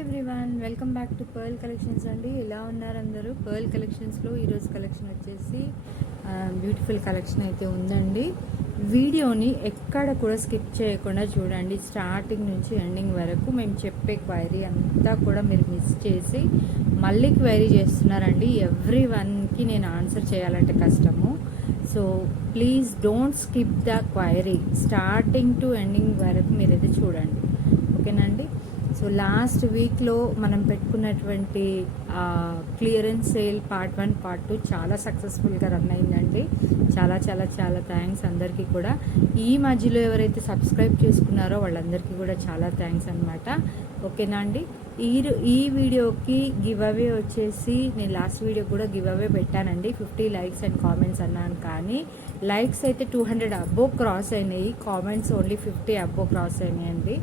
Everyone, welcome back to pearl collections అండి. ఎలా ఉన్నారు అందరూ? పర్ల్ కలెక్షన్స్లో ఈరోజు కలెక్షన్ వచ్చేసి బ్యూటిఫుల్ కలెక్షన్ అయితే ఉందండి. వీడియోని ఎక్కడ కూడా స్కిప్ చేయకుండా చూడండి. స్టార్టింగ్ నుంచి ఎండింగ్ వరకు మేము చెప్పే క్వైరీ అంతా కూడా మీరు మిస్ చేసి మళ్ళీ క్వైరీ చేస్తున్నారండి. ఎవ్రీ వన్కి నేను ఆన్సర్ చేయాలంటే కష్టము. So please don't skip the query. Starting to ending వరకు మీరైతే చూడండి, ఓకేనండి. సో లాస్ట్ వీక్లో మనం పెట్టుకున్నటువంటి క్లియరెన్స్ సేల్ పార్ట్ 1 పార్ట్ 2 చాలా సక్సెస్ఫుల్గా రన్ అయిందండి. చాలా చాలా చాలా థ్యాంక్స్ అందరికీ కూడా. ఈ మధ్యలో ఎవరైతే సబ్స్క్రైబ్ చేసుకున్నారో వాళ్ళందరికీ కూడా చాలా థ్యాంక్స్ అనమాట. ఓకేనా అండి. ఈ వీడియోకి గివ్ అవే వచ్చేసి నేను లాస్ట్ వీడియో కూడా గివ్ అవే పెట్టానండి. 50 లైక్స్ అండ్ కామెంట్స్ అన్నాను, కానీ లైక్స్ అయితే 200 అబ్బో క్రాస్ అయినాయి, కామెంట్స్ ఓన్లీ 50 అబ్బో క్రాస్ అయినాయండి.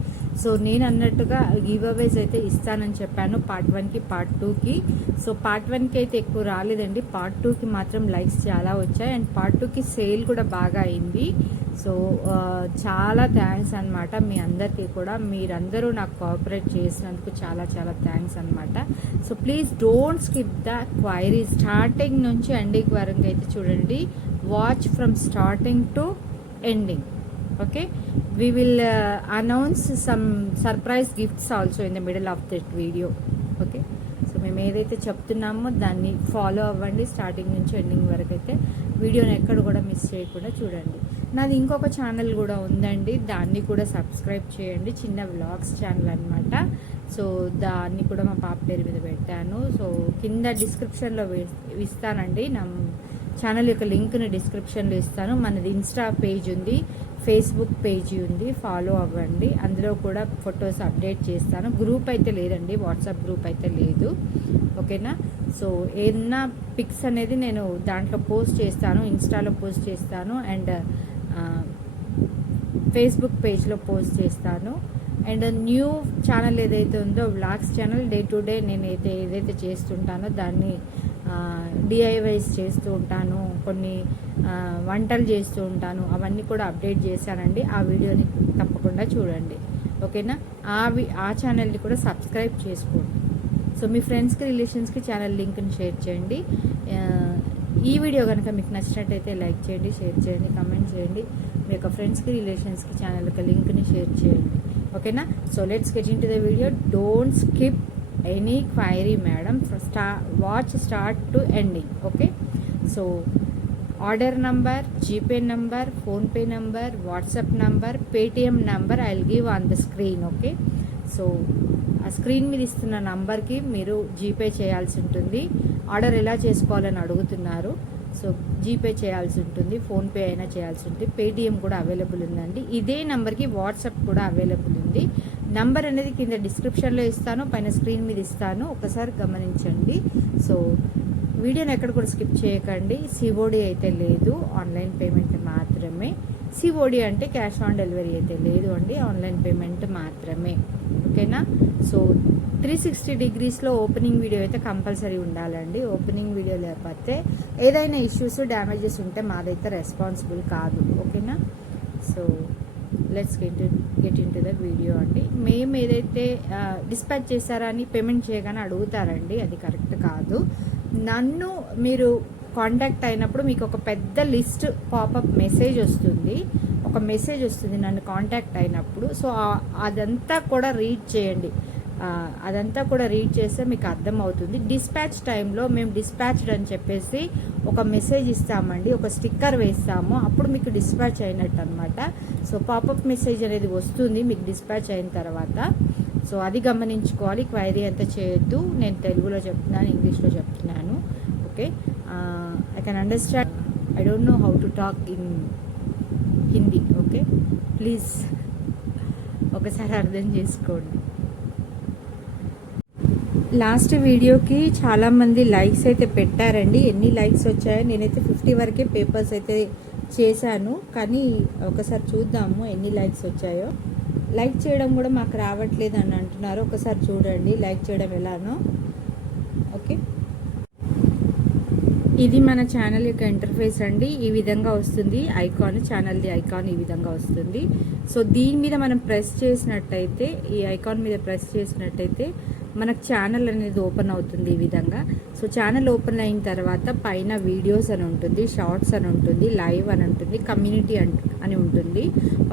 సో నేను అన్నట్టుగా గివ్ అవేస్ అయితే ఇస్తానని చెప్పాను పార్ట్ 1కి పార్ట్ 2కి. సో పార్ట్ 1కి అయితే ఎక్కువ రాలేదండి, పార్ట్ 2కి మాత్రం లైక్స్ చాలా వచ్చాయి అండ్ పార్ట్ 2కి సేల్ కూడా బాగా అయింది. సో చాలా థ్యాంక్స్ అనమాట మీ అందరికీ కూడా. మీరందరూ నాకు కోఆపరేట్ చేసినందుకు చాలా చాలా థ్యాంక్స్ అనమాట. So please don't skip the query. Starting నుంచి ఎండింగ్ వరకు అయితే చూడండి. Watch from starting to ending. Okay, we will announce some surprise gifts also in the middle of that video. Okay, so మేము ఏదైతే చెప్తున్నామో దాన్ని ఫాలో అవ్వండి starting నుంచి ending వరకు. అయితే వీడియోని ఎక్కడ కూడా మిస్ చేయకుండా చూడండి. నాది ఇంకొక ఛానల్ కూడా ఉందండి, దాన్ని కూడా సబ్స్క్రైబ్ చేయండి. చిన్న వ్లాగ్స్ ఛానల్ అనమాట. సో దాన్ని కూడా మా పాప పేరు మీద పెట్టాను. సో కింద డిస్క్రిప్షన్లో ఇస్తానండి, నా ఛానల్ యొక్క లింక్ని డిస్క్రిప్షన్లో ఇస్తాను. మనది ఇన్స్టా పేజ్ ఉంది, ఫేస్బుక్ పేజీ ఉంది, ఫాలో అవ్వండి. అందులో కూడా ఫొటోస్ అప్డేట్ చేస్తాను. గ్రూప్ అయితే లేదండి, వాట్సాప్ గ్రూప్ అయితే లేదు, ఓకేనా. సో ఏదన్నా పిక్స్ అనేది నేను దాంట్లో పోస్ట్ చేస్తాను, ఇన్స్టాలో పోస్ట్ చేస్తాను అండ్ ఫేస్బుక్ పేజ్లో పోస్ట్ చేస్తాను. అండ్ న్యూ ఛానల్ ఏదైతే ఉందో vlogs channel, day to day నేను ఏదైతే చేస్తుంటానో దాన్ని డిఐవైస్ చేస్తూ ఉంటాను, కొన్ని వంటలు చేస్తూ ఉంటాను, అవన్నీ కూడా అప్డేట్ చేశానండి. ఆ వీడియోని తప్పకుండా చూడండి, ఓకేనా. ఆ ఛానల్ని కూడా సబ్స్క్రైబ్ చేసుకోండి. సో మీ ఫ్రెండ్స్కి రిలేషన్స్కి ఛానల్ లింక్ని షేర్ చేయండి. ఈ వీడియో కనుక మీకు నచ్చినట్టయితే లైక్ చేయండి, షేర్ చేయండి, కమెంట్ చేయండి. మీ యొక్క ఫ్రెండ్స్కి రిలేషన్స్కి ఛానల్ యొక్క లింక్ని షేర్ చేయండి, ఓకేనా. So let's get in to the video. Don't skip any query madam. Watch start to ending. Okay, so order number, GPay number, PhonePe number, WhatsApp number, Paytm number I will give on the screen. Okay, so ఆ screen మీద ఇస్తున్న నంబర్కి మీరు GPay చేయాల్సి ఉంటుంది. Order ఎలా చేసుకోవాలని అడుగుతున్నారు. సో జీపే చేయాల్సి ఉంటుంది, ఫోన్పే అయినా చేయాల్సి ఉంటుంది, పేటిఎం కూడా అవైలబుల్ ఉందండి. ఇదే నెంబర్కి వాట్సాప్ కూడా అవైలబుల్ ఉంది. నంబర్ అనేది కింద డిస్క్రిప్షన్లో ఇస్తాను, పైన స్క్రీన్ మీద ఇస్తాను, ఒకసారి గమనించండి. సో వీడియోని ఎక్కడ కూడా స్కిప్ చేయకండి. సిఓడి అయితే లేదు, ఆన్లైన్ పేమెంట్ మాత్రమే. సిఓడి అంటే క్యాష్ ఆన్ డెలివరీ అయితే లేదు అండి, ఆన్లైన్ పేమెంట్ మాత్రమే, ఓకేనా. సో 360 డిగ్రీస్లో ఓపెనింగ్ వీడియో అయితే కంపల్సరీ ఉండాలండి. ఓపెనింగ్ వీడియో లేకపోతే ఏదైనా ఇష్యూస్ డ్యామేజెస్ ఉంటే మాదైతే రెస్పాన్సిబుల్ కాదు, ఓకేనా. So let's get in to the video అండి. మేము ఏదైతే డిస్పాచ్ చేశారా అని పేమెంట్ చేయగానే అడుగుతారండి, అది కరెక్ట్ కాదు. నన్ను మీరు కాంటాక్ట్ అయినప్పుడు మీకు ఒక పెద్ద లిస్ట్ పాపప్ మెసేజ్ వస్తుంది, ఒక మెసేజ్ వస్తుంది నన్ను కాంటాక్ట్ అయినప్పుడు. సో అదంతా కూడా రీడ్ చేయండి. అదంతా కూడా రీడ్ చేస్తే మీకు అర్థమవుతుంది. డిస్పాచ్ టైంలో మేము డిస్పాచ్డ్ అని చెప్పేసి ఒక మెసేజ్ ఇస్తామండి, ఒక స్టిక్కర్ వేస్తాము, అప్పుడు మీకు డిస్పాచ్ అయినట్టు అనమాట. సో పాపప్ మెసేజ్ అనేది వస్తుంది మీకు డిస్పాచ్ అయిన తర్వాత. సో అది గమనించుకోవాలి. క్వైరీ అంతా చేయొద్దు. నేను తెలుగులో చెప్తున్నాను, ఇంగ్లీష్లో చెప్తున్నాను, okay. I can understand, I don't know how to talk in Hindi, okay. Please ఒకసారి అర్థం చేసుకోండి. లాస్ట్ వీడియోకి చాలామంది లైక్స్ అయితే పెట్టారండి. ఎన్ని లైక్స్ వచ్చాయో, నేనైతే 50 వరకే పేపర్స్ అయితే చేశాను, కానీ ఒకసారి చూద్దాము ఎన్ని లైక్స్ వచ్చాయో. లైక్ చేయడం కూడా మాకు రావట్లేదు అని అంటున్నారు, ఒకసారి చూడండి లైక్ చేయడం ఎలానో, ఓకే. ఇది మన ఛానల్ యొక్క ఇంటర్ఫేస్ అండి. ఈ విధంగా వస్తుంది ఐకాన్, ఛానల్ది ఐకాన్ ఈ విధంగా వస్తుంది. సో దీని మీద మనం ప్రెస్ చేసినట్టయితే, ఈ ఐకాన్ మీద ప్రెస్ చేసినట్టయితే మనకు ఛానల్ అనేది ఓపెన్ అవుతుంది ఈ విధంగా. సో ఛానల్ ఓపెన్ అయిన తర్వాత పైన వీడియోస్ అని ఉంటుంది, షార్ట్స్ అని ఉంటుంది, లైవ్ అని ఉంటుంది, కమ్యూనిటీ అని ఉంటుంది.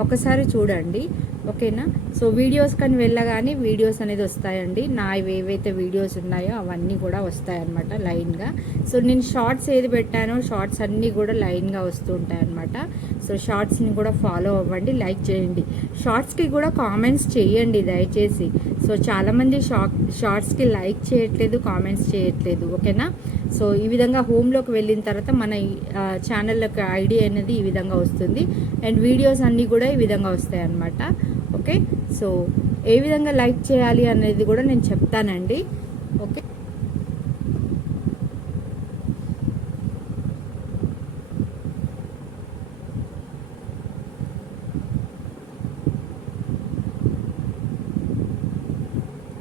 ఒకసారి చూడండి, ఓకేనా. సో వీడియోస్ కానీ వెళ్ళగానే వీడియోస్ అనేది వస్తాయండి. నా ఏవైతే వీడియోస్ ఉన్నాయో అవన్నీ కూడా వస్తాయన్నమాట లైన్గా. సో నేను షార్ట్స్ ఏది పెట్టానో షార్ట్స్ అన్నీ కూడా లైన్గా వస్తూ ఉంటాయన్నమాట. సో షార్ట్స్ని కూడా ఫాలో అవ్వండి, లైక్ చేయండి. షార్ట్స్కి కూడా కామెంట్స్ చేయండి దయచేసి. సో చాలామంది షార్ట్స్కి లైక్ చేయట్లేదు, కామెంట్స్ చేయట్లేదు, ఓకేనా. సో ఈ విధంగా హోమ్లోకి వెళ్ళిన తర్వాత మన ఛానల్లోకి ఐడి అనేది ఈ విధంగా వస్తుంది అండ్ వీడియోస్ అన్నీ కూడా ఈ విధంగా వస్తాయి అన్నమాట. ఓకే, సో ఏ విధంగా లైక్ చేయాలి అనేది కూడా నేను చెప్తానండి. ఓకే,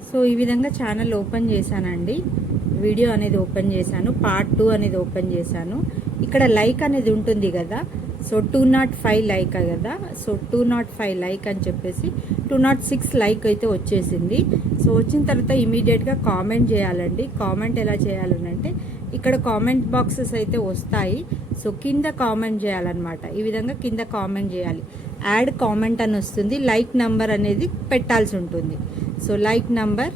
సో ఈ విధంగా ఛానల్ ఓపెన్ చేశానండి, వీడియో అనేది ఓపెన్ చేశాను, పార్ట్ 2 అనేది ఓపెన్ చేశాను. ఇక్కడ లైక్ అనేది ఉంటుంది కదా, సో 205 లైక్ కదా. సో 205 లైక్ అని చెప్పేసి 206 లైక్ అయితే వచ్చేసింది. సో వచ్చిన తర్వాత ఇమీడియట్గా కామెంట్ చేయాలండి. కామెంట్ ఎలా చేయాలనంటే ఇక్కడ కామెంట్ బాక్సెస్ అయితే వస్తాయి. సో కింద కామెంట్ చేయాలన్నమాట. ఈ విధంగా కింద కామెంట్ చేయాలి. యాడ్ కామెంట్ అని వస్తుంది, లైక్ నంబర్ అనేది పెట్టాల్సి ఉంటుంది. సో లైక్ నంబర్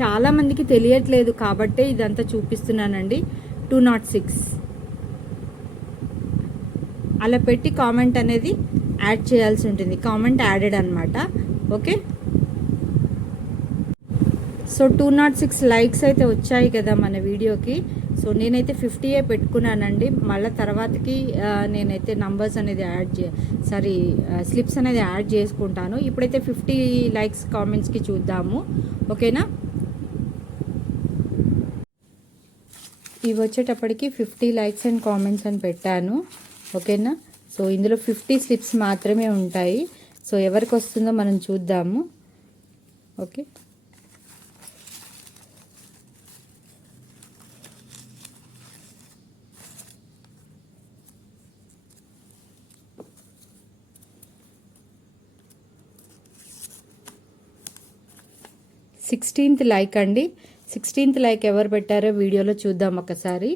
చాలామందికి తెలియట్లేదు కాబట్టే ఇదంతా చూపిస్తున్నానండి. 206 అలా పెట్టి కామెంట్ అనేది యాడ్ చేయాల్సి ఉంటుంది. కామెంట్ యాడెడ్ అనమాట. ఓకే, సో 206 లైక్స్ అయితే వచ్చాయి కదా మన వీడియోకి. సో నేనైతే 50 పెట్టుకున్నానండి. మళ్ళీ తర్వాతకి నేనైతే నంబర్స్ అనేది స్లిప్స్ అనేది యాడ్ చేసుకుంటాను. ఇప్పుడైతే 50 లైక్స్ కామెంట్స్కి చూద్దాము, ఓకేనా. ఇవి వచ్చేటప్పటికి 50 లైక్స్ అండ్ కామెంట్స్ అని పెట్టాను, ఓకేనా. సో ఇందులో 50 స్లిప్స్ మాత్రమే ఉంటాయి. సో ఎవరికి వస్తుందో మనం చూద్దాము. ఓకే, సిక్స్టీన్త్ లైక్ అండి. 16th లైక్ ఎవరు పెట్టారో వీడియోలో చూద్దాం ఒకసారి.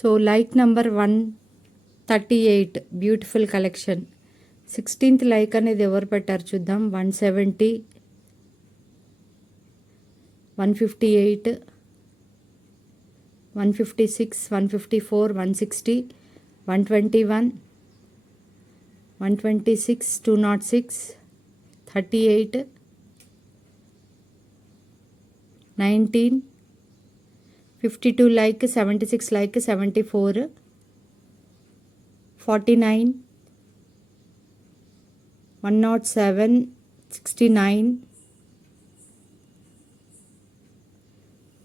So like number 138 beautiful collection. 16th like అనేది ఎవరు పెట్టారు చూద్దాం. 170, 158, 156, 154, 160, 121, 126, 206, 38, 19, 52 like, 76 like, 74, 49, 107, 69.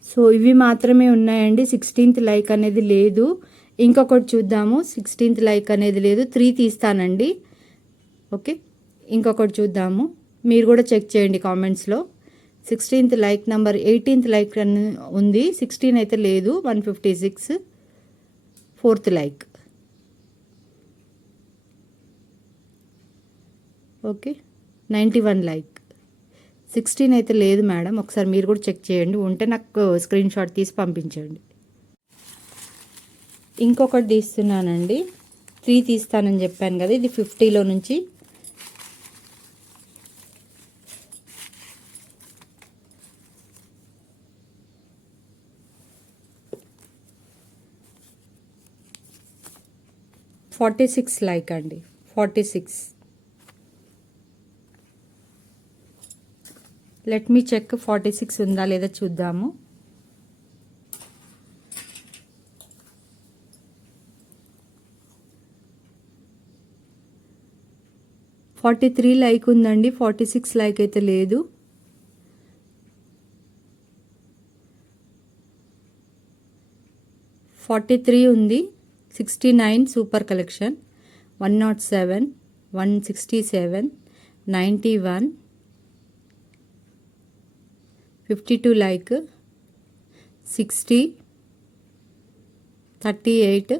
సో ఇవి మాత్రమే ఉన్నాయండి. 16th లైక్ అనేది లేదు. ఇంకొకటి చూద్దాము. 16th లైక్ అనేది లేదు. 3 తీస్తానండి. ఓకే, ఇంకొకటి చూద్దాము. మీరు కూడా చెక్ చేయండి కామెంట్స్లో. 16th like number 18th like ఉంది, 16 అయితే లేదు. 156, 4th లైక్. Okay, 91 like. 16 అయితే లేదు మేడం. ఒకసారి మీరు కూడా చెక్ చేయండి, ఉంటే నాకు స్క్రీన్ షాట్ తీసి పంపించండి. ఇంకొకటి తీస్తున్నానండి. 3 తీస్తానని చెప్పాను కదా, ఇది 50లో నుంచి. $46 లైక్ అండి. 46. లెట్ మీ చెక్ 46 ఉందా లేదా చూద్దాము. $43 లైక్ ఉందండి. 46 లైక్ అయితే లేదు. $43 ఉంది. 69 సూపర్ కలెక్షన్. 107, 167, 91, 52 లైక్, 60, 38,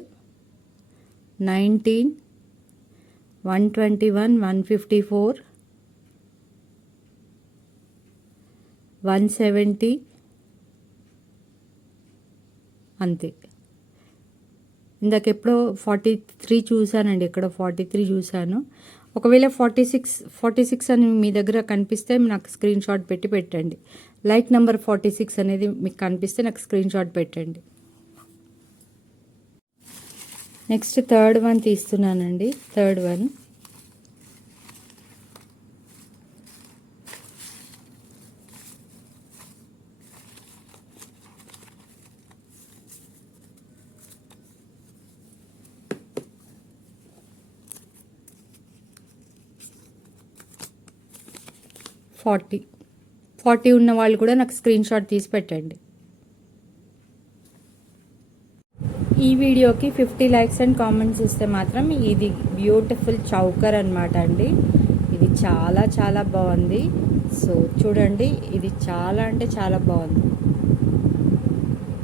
19, 121, 154, 170 అంతే. ఇందాక ఎప్పుడో 43 చూశానండి, ఎక్కడో 43 చూశాను. ఒకవేళ 46 అని మీ దగ్గర కనిపిస్తే నాకు స్క్రీన్ షాట్ పెట్టి పెట్టండి. లైక్ నెంబర్ 46 అనేది మీకు కనిపిస్తే నాకు స్క్రీన్ షాట్ పెట్టండి. నెక్స్ట్ థర్డ్ వన్ తీస్తున్నానండి. థర్డ్ వన్ ఫార్టీ ఉన్న వాళ్ళు కూడా నాకు స్క్రీన్ షాట్ తీసి పెట్టండి. ఈ వీడియోకి 50 లైక్స్ అండ్ కామెంట్స్ ఇస్తే మాత్రం ఇది బ్యూటిఫుల్ చౌకర్ అనమాట అండి. ఇది చాలా చాలా బాగుంది. సో చూడండి, ఇది చాలా అంటే చాలా బాగుంది.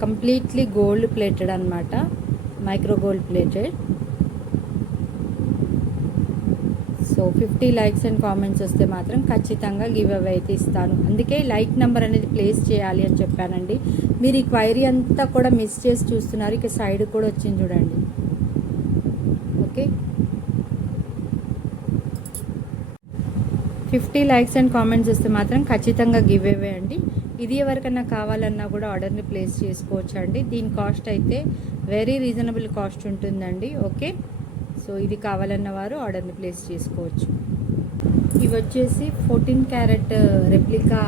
కంప్లీట్లీ గోల్డ్ ప్లేటెడ్ అనమాట, micro gold plated. So 50 likes and comments వస్తే మాత్రం ఖచ్చితంగా గివ్ అవే అయితే ఇస్తాను. అందుకే లైక్ నెంబర్ అనేది ప్లేస్ చేయాలి అని చెప్పానండి. మీరు ఈ క్వైరీ అంతా కూడా మిస్ చేసి చూస్తున్నారు. ఇక సైడ్ కూడా వచ్చింది చూడండి. ఓకే, 50 లైక్స్ అండ్ కామెంట్స్ వస్తే మాత్రం ఖచ్చితంగా గివ్ అవే అండి. ఇది ఎవరికన్నా కావాలన్నా కూడా ఆర్డర్ని ప్లేస్ చేసుకోవచ్చు అండి. దీని కాస్ట్ అయితే వెరీ రీజనబుల్ కాస్ట్ ఉంటుందండి. ఓకే, సో ఇది కావాలన్న వారు ఆర్డర్ని ప్లేస్ చేసుకోవచ్చు. ఇవి వచ్చేసి 14 క్యారెట్ రెప్లికా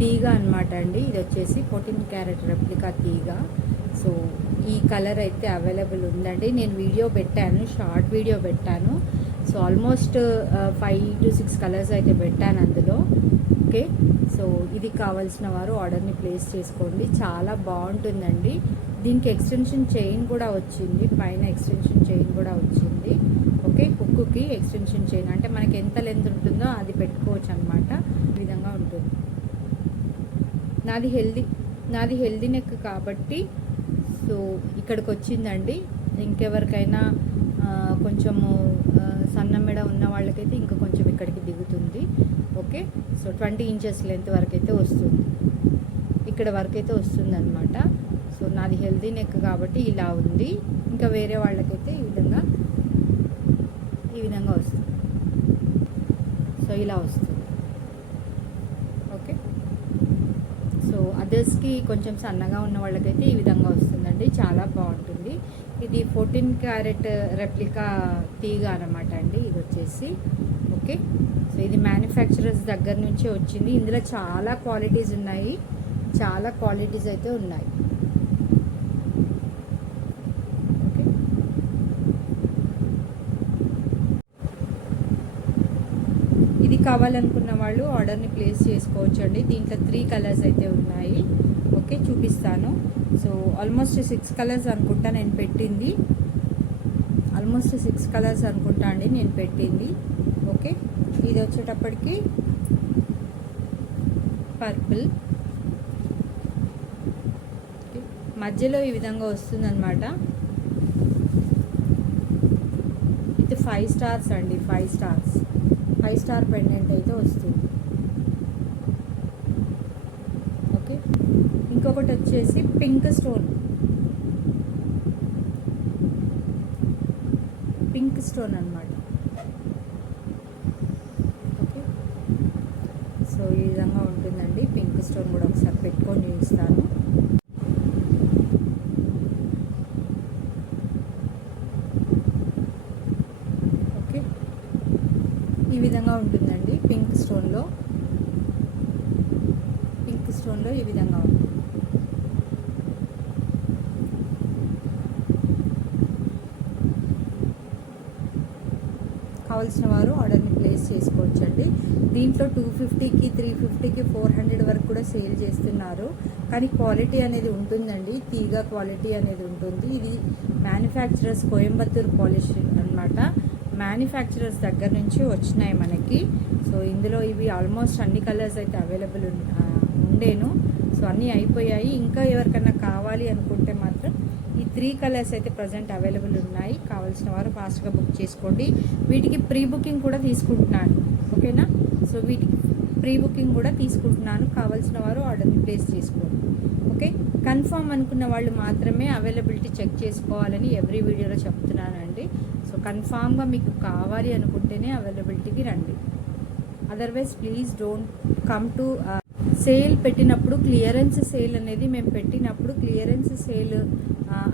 తీగ అనమాట అండి. ఇది వచ్చేసి 14 క్యారెట్ రెప్లికా తీగ. సో ఈ కలర్ అయితే అవైలబుల్ ఉందండి. నేను వీడియో పెట్టాను, షార్ట్ వీడియో పెట్టాను. సో ఆల్మోస్ట్ 5 to 6 కలర్స్ అయితే పెట్టాను అందులో. ఓకే, సో ఇది కావాల్సిన వారు ఆర్డర్ని ప్లేస్ చేసుకోండి. చాలా బాగుంటుందండి. దీనికి ఎక్స్టెన్షన్ చైన్ కూడా వచ్చింది, పైన ఎక్స్టెన్షన్ చైన్ కూడా వచ్చింది. ఓకే, హుక్కి ఎక్స్టెన్షన్ చైన్ అంటే మనకి ఎంత లెంత్ ఉంటుందో అది పెట్టుకోవచ్చు అనమాట. ఈ విధంగా ఉంటుంది. నాది హెల్దీ నెక్ కాబట్టి సో ఇక్కడికి వచ్చిందండి. ఇంకెవరికైనా కొంచెము సన్న మెడ ఉన్న వాళ్ళకైతే ఇంకా కొంచెం ఇక్కడికి దిగుతుంది. ఓకే, సో 20 ఇంచెస్ లెంత్ వరకు అయితే వస్తుంది, ఇక్కడ వరకు అయితే వస్తుంది అనమాట. సో నాది హెల్దీ నెక్ కాబట్టి ఇలా ఉంది. ఇంకా వేరే వాళ్ళకైతే ఈ విధంగా వస్తుంది. సో ఇలా వస్తుంది. ఓకే, సో అదర్స్కి కొంచెం సన్నగా ఉన్న వాళ్ళకైతే ఈ విధంగా వస్తుందండి. చాలా బాగుంటుంది. ఇది 14 క్యారెట్ రెప్లికా తీగ అనమాట అండి. ఇది వచ్చేసి ఓకే, సో ఇది మ్యానుఫ్యాక్చరర్స్ దగ్గర నుంచి వచ్చింది. ఇందులో చాలా క్వాలిటీస్ ఉన్నాయి, చాలా క్వాలిటీస్ అయితే ఉన్నాయి. ఇది కావాలనుకున్న వాళ్ళు ఆర్డర్ని ప్లేస్ చేసుకోవచ్చు అండి. దీంట్లో 3 కలర్స్ అయితే ఉన్నాయి. ఓకే, చూపిస్తాను. సో ఆల్మోస్ట్ 6 కలర్స్ అనుకుంటా నేను పెట్టింది. ఆల్మోస్ట్ 6 కలర్స్ అనుకుంటా అండి నేను పెట్టింది. ఓకే, ఇది వచ్చేటప్పటికి పర్పుల్, మధ్యలో ఈ విధంగా వస్తుంది అనమాట. ఇది 5 స్టార్స్ అండి, 5 స్టార్ పెండెంట్ అయితే వస్తుంది. ఓకే, ఇంకొకటి వచ్చేసి పింక్ స్టోన్ అనమాట. ఓకే, సో ఈ విధంగా ఉంటుందండి. పింక్ స్టోన్ కూడా ఒకసారి పెట్టుకొని చూపిస్తాను. ఓకే, ఈ విధంగా ఉంటుందండి. పింక్ స్టోన్లో ఈ విధంగా ఉంటుంది. కావాల్సిన వారు ఆర్డర్ని ప్లేస్ చేసుకోవచ్చండి. దీంట్లో 250కి 350కి 400 వరకు కూడా సేల్ చేస్తున్నారు. కానీ క్వాలిటీ అనేది ఉంటుందండి, తీగ క్వాలిటీ అనేది ఉంటుంది. ఇది మ్యానుఫ్యాక్చరర్స్ కోయంబత్తూర్ పాలిష్ అనమాట. మ్యానుఫ్యాక్చరర్స్ దగ్గర నుంచి వచ్చినాయి మనకి. సో ఇందులో ఇవి ఆల్మోస్ట్ అన్ని కలర్స్ అయితే అవైలబుల్ ఉండేను. సో అన్నీ అయిపోయాయి. ఇంకా ఎవరికన్నా కావాలి అనుకుంటే మాత్రం ఈ 3 కలర్స్ అయితే ప్రజెంట్ అవైలబుల్ ఉన్నాయి. కావాల్సిన వారు ఫాస్ట్గా బుక్ చేసుకోండి. వీటికి ప్రీ బుకింగ్ కూడా తీసుకుంటున్నాను, ఓకేనా. సో వీటికి ప్రీ బుకింగ్ కూడా తీసుకుంటున్నాను. కావాల్సిన వారు ఆర్డర్ని ప్లేస్ చేసుకోండి, ఓకే. కన్ఫర్మ్ అనుకున్న వాళ్ళు మాత్రమే అవైలబిలిటీ చెక్ చేసుకోవాలని ఎవ్రీ వీడియోలో చెప్తున్నానండి. సో కన్ఫామ్గా మీకు కావాలి అనుకుంటేనే అవైలబిలిటీకి రండి. Otherwise please don't come to sale పెట్టినప్పుడు క్లియరెన్స్ సేల్ అనేది మేము పెట్టినప్పుడు క్లియరెన్స్ సేల్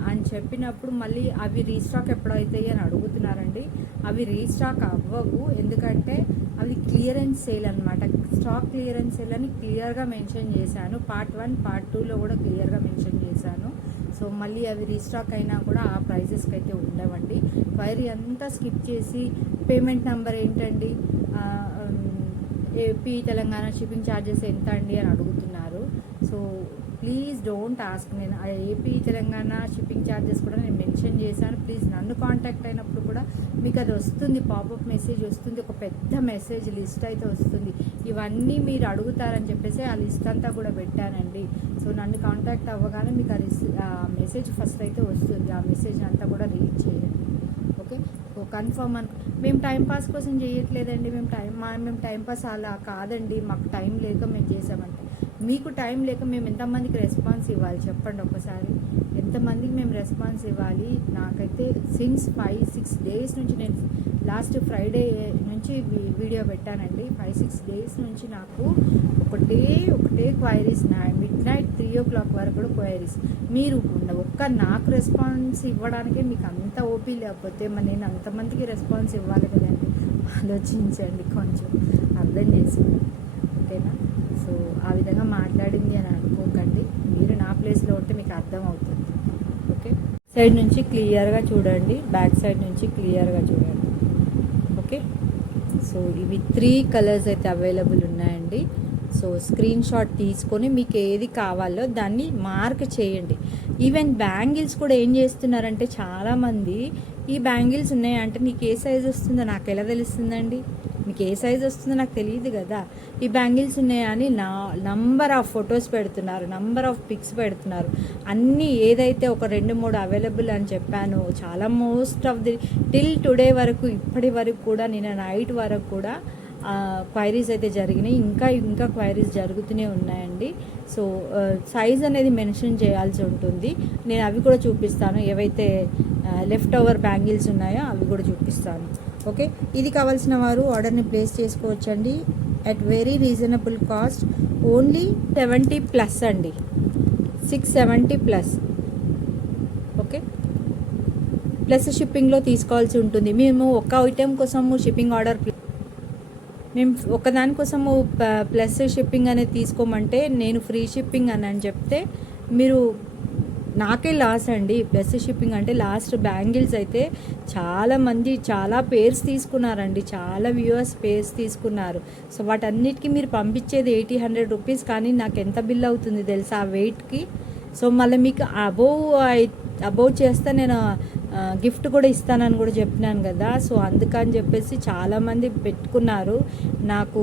అని చెప్పినప్పుడు మళ్ళీ అవి రీస్టాక్ ఎప్పుడవుతాయి అని అడుగుతున్నారండి. అవి రీస్టాక్ అవ్వవు, ఎందుకంటే అవి క్లియరెన్స్ సేల్ అనమాట. స్టాక్ క్లియరెన్స్ సేల్ అని క్లియర్గా మెన్షన్ చేశాను. పార్ట్ 1 పార్ట్ 2లో కూడా క్లియర్గా మెన్షన్ చేశాను. సో మళ్ళీ అవి రీస్టాక్ అయినా కూడా ఆ ప్రైజెస్కి అయితే ఉండవండి. క్వైరీ అంతా స్కిప్ చేసి పేమెంట్ నెంబర్ ఏంటండి, ఏపీ తెలంగాణ షిప్పింగ్ ఛార్జెస్ ఎంత అండి అని అడుగుతున్నారు. So please don't ask. నేను ఏపీ తెలంగాణ షిప్పింగ్ ఛార్జెస్ కూడా నేను మెన్షన్ చేశాను. ప్లీజ్ నన్ను కాంటాక్ట్ అయినప్పుడు కూడా మీకు అది వస్తుంది, పాపప్ మెసేజ్ వస్తుంది, ఒక పెద్ద మెసేజ్ లిస్ట్ అయితే వస్తుంది. ఇవన్నీ మీరు అడుగుతారని చెప్పేసి ఆ లిస్ట్ అంతా కూడా పెట్టానండి. సో నన్ను కాంటాక్ట్ అవ్వగానే మీకు ఆ మెసేజ్ ఫస్ట్ అయితే వస్తుంది. ఆ మెసేజ్ అంతా కూడా రీడ్ చేయండి, ఓకే. సో కన్ఫర్మ్ మేము టైంపాస్ కోసం చేయట్లేదండి. మేము టైంపాస్ అలా కాదండి. మాకు టైం లేక మేము చేసామంటే, మీకు టైం లేక మేము ఎంతమందికి రెస్పాన్స్ ఇవ్వాలి చెప్పండి ఒకసారి. ఎంతమందికి మేము రెస్పాన్స్ ఇవ్వాలి? నాకైతే సిన్స్ 5-6 డేస్ నుంచి, నేను లాస్ట్ ఫ్రైడే నుంచి వీడియో పెట్టానండి. 5-6 డేస్ నుంచి నాకు ఒకటే క్వైరీస్. మిడ్ నైట్ 3 o'clock వరకు కూడా క్వైరీస్. మీరు నాకు రెస్పాన్స్ ఇవ్వడానికే మీకు అంత ఓపీ లేకపోతే మరి నేను అంతమందికి రెస్పాన్స్ ఇవ్వాలి కదండి. ఆలోచించండి, కొంచెం అర్థం చేసుకోండి, ఓకేనా. సో ఆ విధంగా మాట్లాడింది అని అనుకోకండి. మీరు నా ప్లేస్లో ఉంటే మీకు అర్థం అవుతుంది, ఓకే. సైడ్ నుంచి క్లియర్గా చూడండి, బ్యాక్ సైడ్ నుంచి క్లియర్గా చూడండి, ఓకే. సో ఇవి 3 కలర్స్ అయితే అవైలబుల్ ఉన్నాయండి. సో స్క్రీన్ షాట్ తీసుకొని మీకు ఏది కావాలో దాన్ని మార్క్ చేయండి. ఈవెన్ బ్యాంగిల్స్ కూడా ఏం చేస్తున్నారంటే చాలామంది, ఈ బ్యాంగిల్స్ ఉన్నాయంటే నీకు ఏ సైజ్ వస్తుందో నాకు ఎలా తెలుస్తుందండి, మీకు ఏ సైజ్ వస్తుందో నాకు తెలియదు కదా. ఈ బ్యాంగిల్స్ ఉన్నాయని నంబర్ ఆఫ్ ఫొటోస్ పెడుతున్నారు, నంబర్ ఆఫ్ పిక్స్ పెడుతున్నారు. అన్నీ ఏదైతే ఒక 2-3 అవైలబుల్ అని చెప్పాను, చాలా most of the till today వరకు, ఇప్పటి వరకు కూడా, నిన్న నైట్ వరకు కూడా క్వైరీస్ అయితే జరిగినాయి. ఇంకా క్వైరీస్ జరుగుతూనే ఉన్నాయండి. సో సైజ్ అనేది మెన్షన్ చేయాల్సి ఉంటుంది. నేను అవి కూడా చూపిస్తాను, ఏవైతే లెఫ్ట్ ఓవర్ బ్యాంగిల్స్ ఉన్నాయో అవి కూడా చూపిస్తాను, ఓకే. ఇది కావాల్సిన వారు ఆర్డర్ని ప్లేస్ చేసుకోవచ్చండి. At very reasonable cost, only 70+ అండి, 670+, ఓకే. ప్లస్ షిప్పింగ్లో తీసుకోవాల్సి ఉంటుంది. మేము ఒక ఐటెం కోసము షిప్పింగ్ ఆర్డర్, మేము ఒకదానికోసము ప్లస్ షిప్పింగ్ అనేది తీసుకోమంటే నేను ఫ్రీ షిప్పింగ్ అని చెప్తే మీరు నాకే లాస్ అండి. ప్లస్ షిప్పింగ్ అంటే లాస్ట్ బ్యాంగిల్స్ అయితే చాలామంది చాలా పేర్స్ తీసుకున్నారండి, చాలా వ్యూవర్స్ పేర్స్ తీసుకున్నారు. సో వాటన్నిటికీ మీరు పంపించేది 80-100 రూపీస్, కానీ నాకు ఎంత బిల్ అవుతుంది తెలుసా ఆ వెయిట్కి. సో మళ్ళీ మీకు అబోవ్ చేస్తే నేను గిఫ్ట్ కూడా ఇస్తానని కూడా చెప్పినాను కదా. సో అందుకని చెప్పేసి చాలామంది పెట్టుకున్నారు. నాకు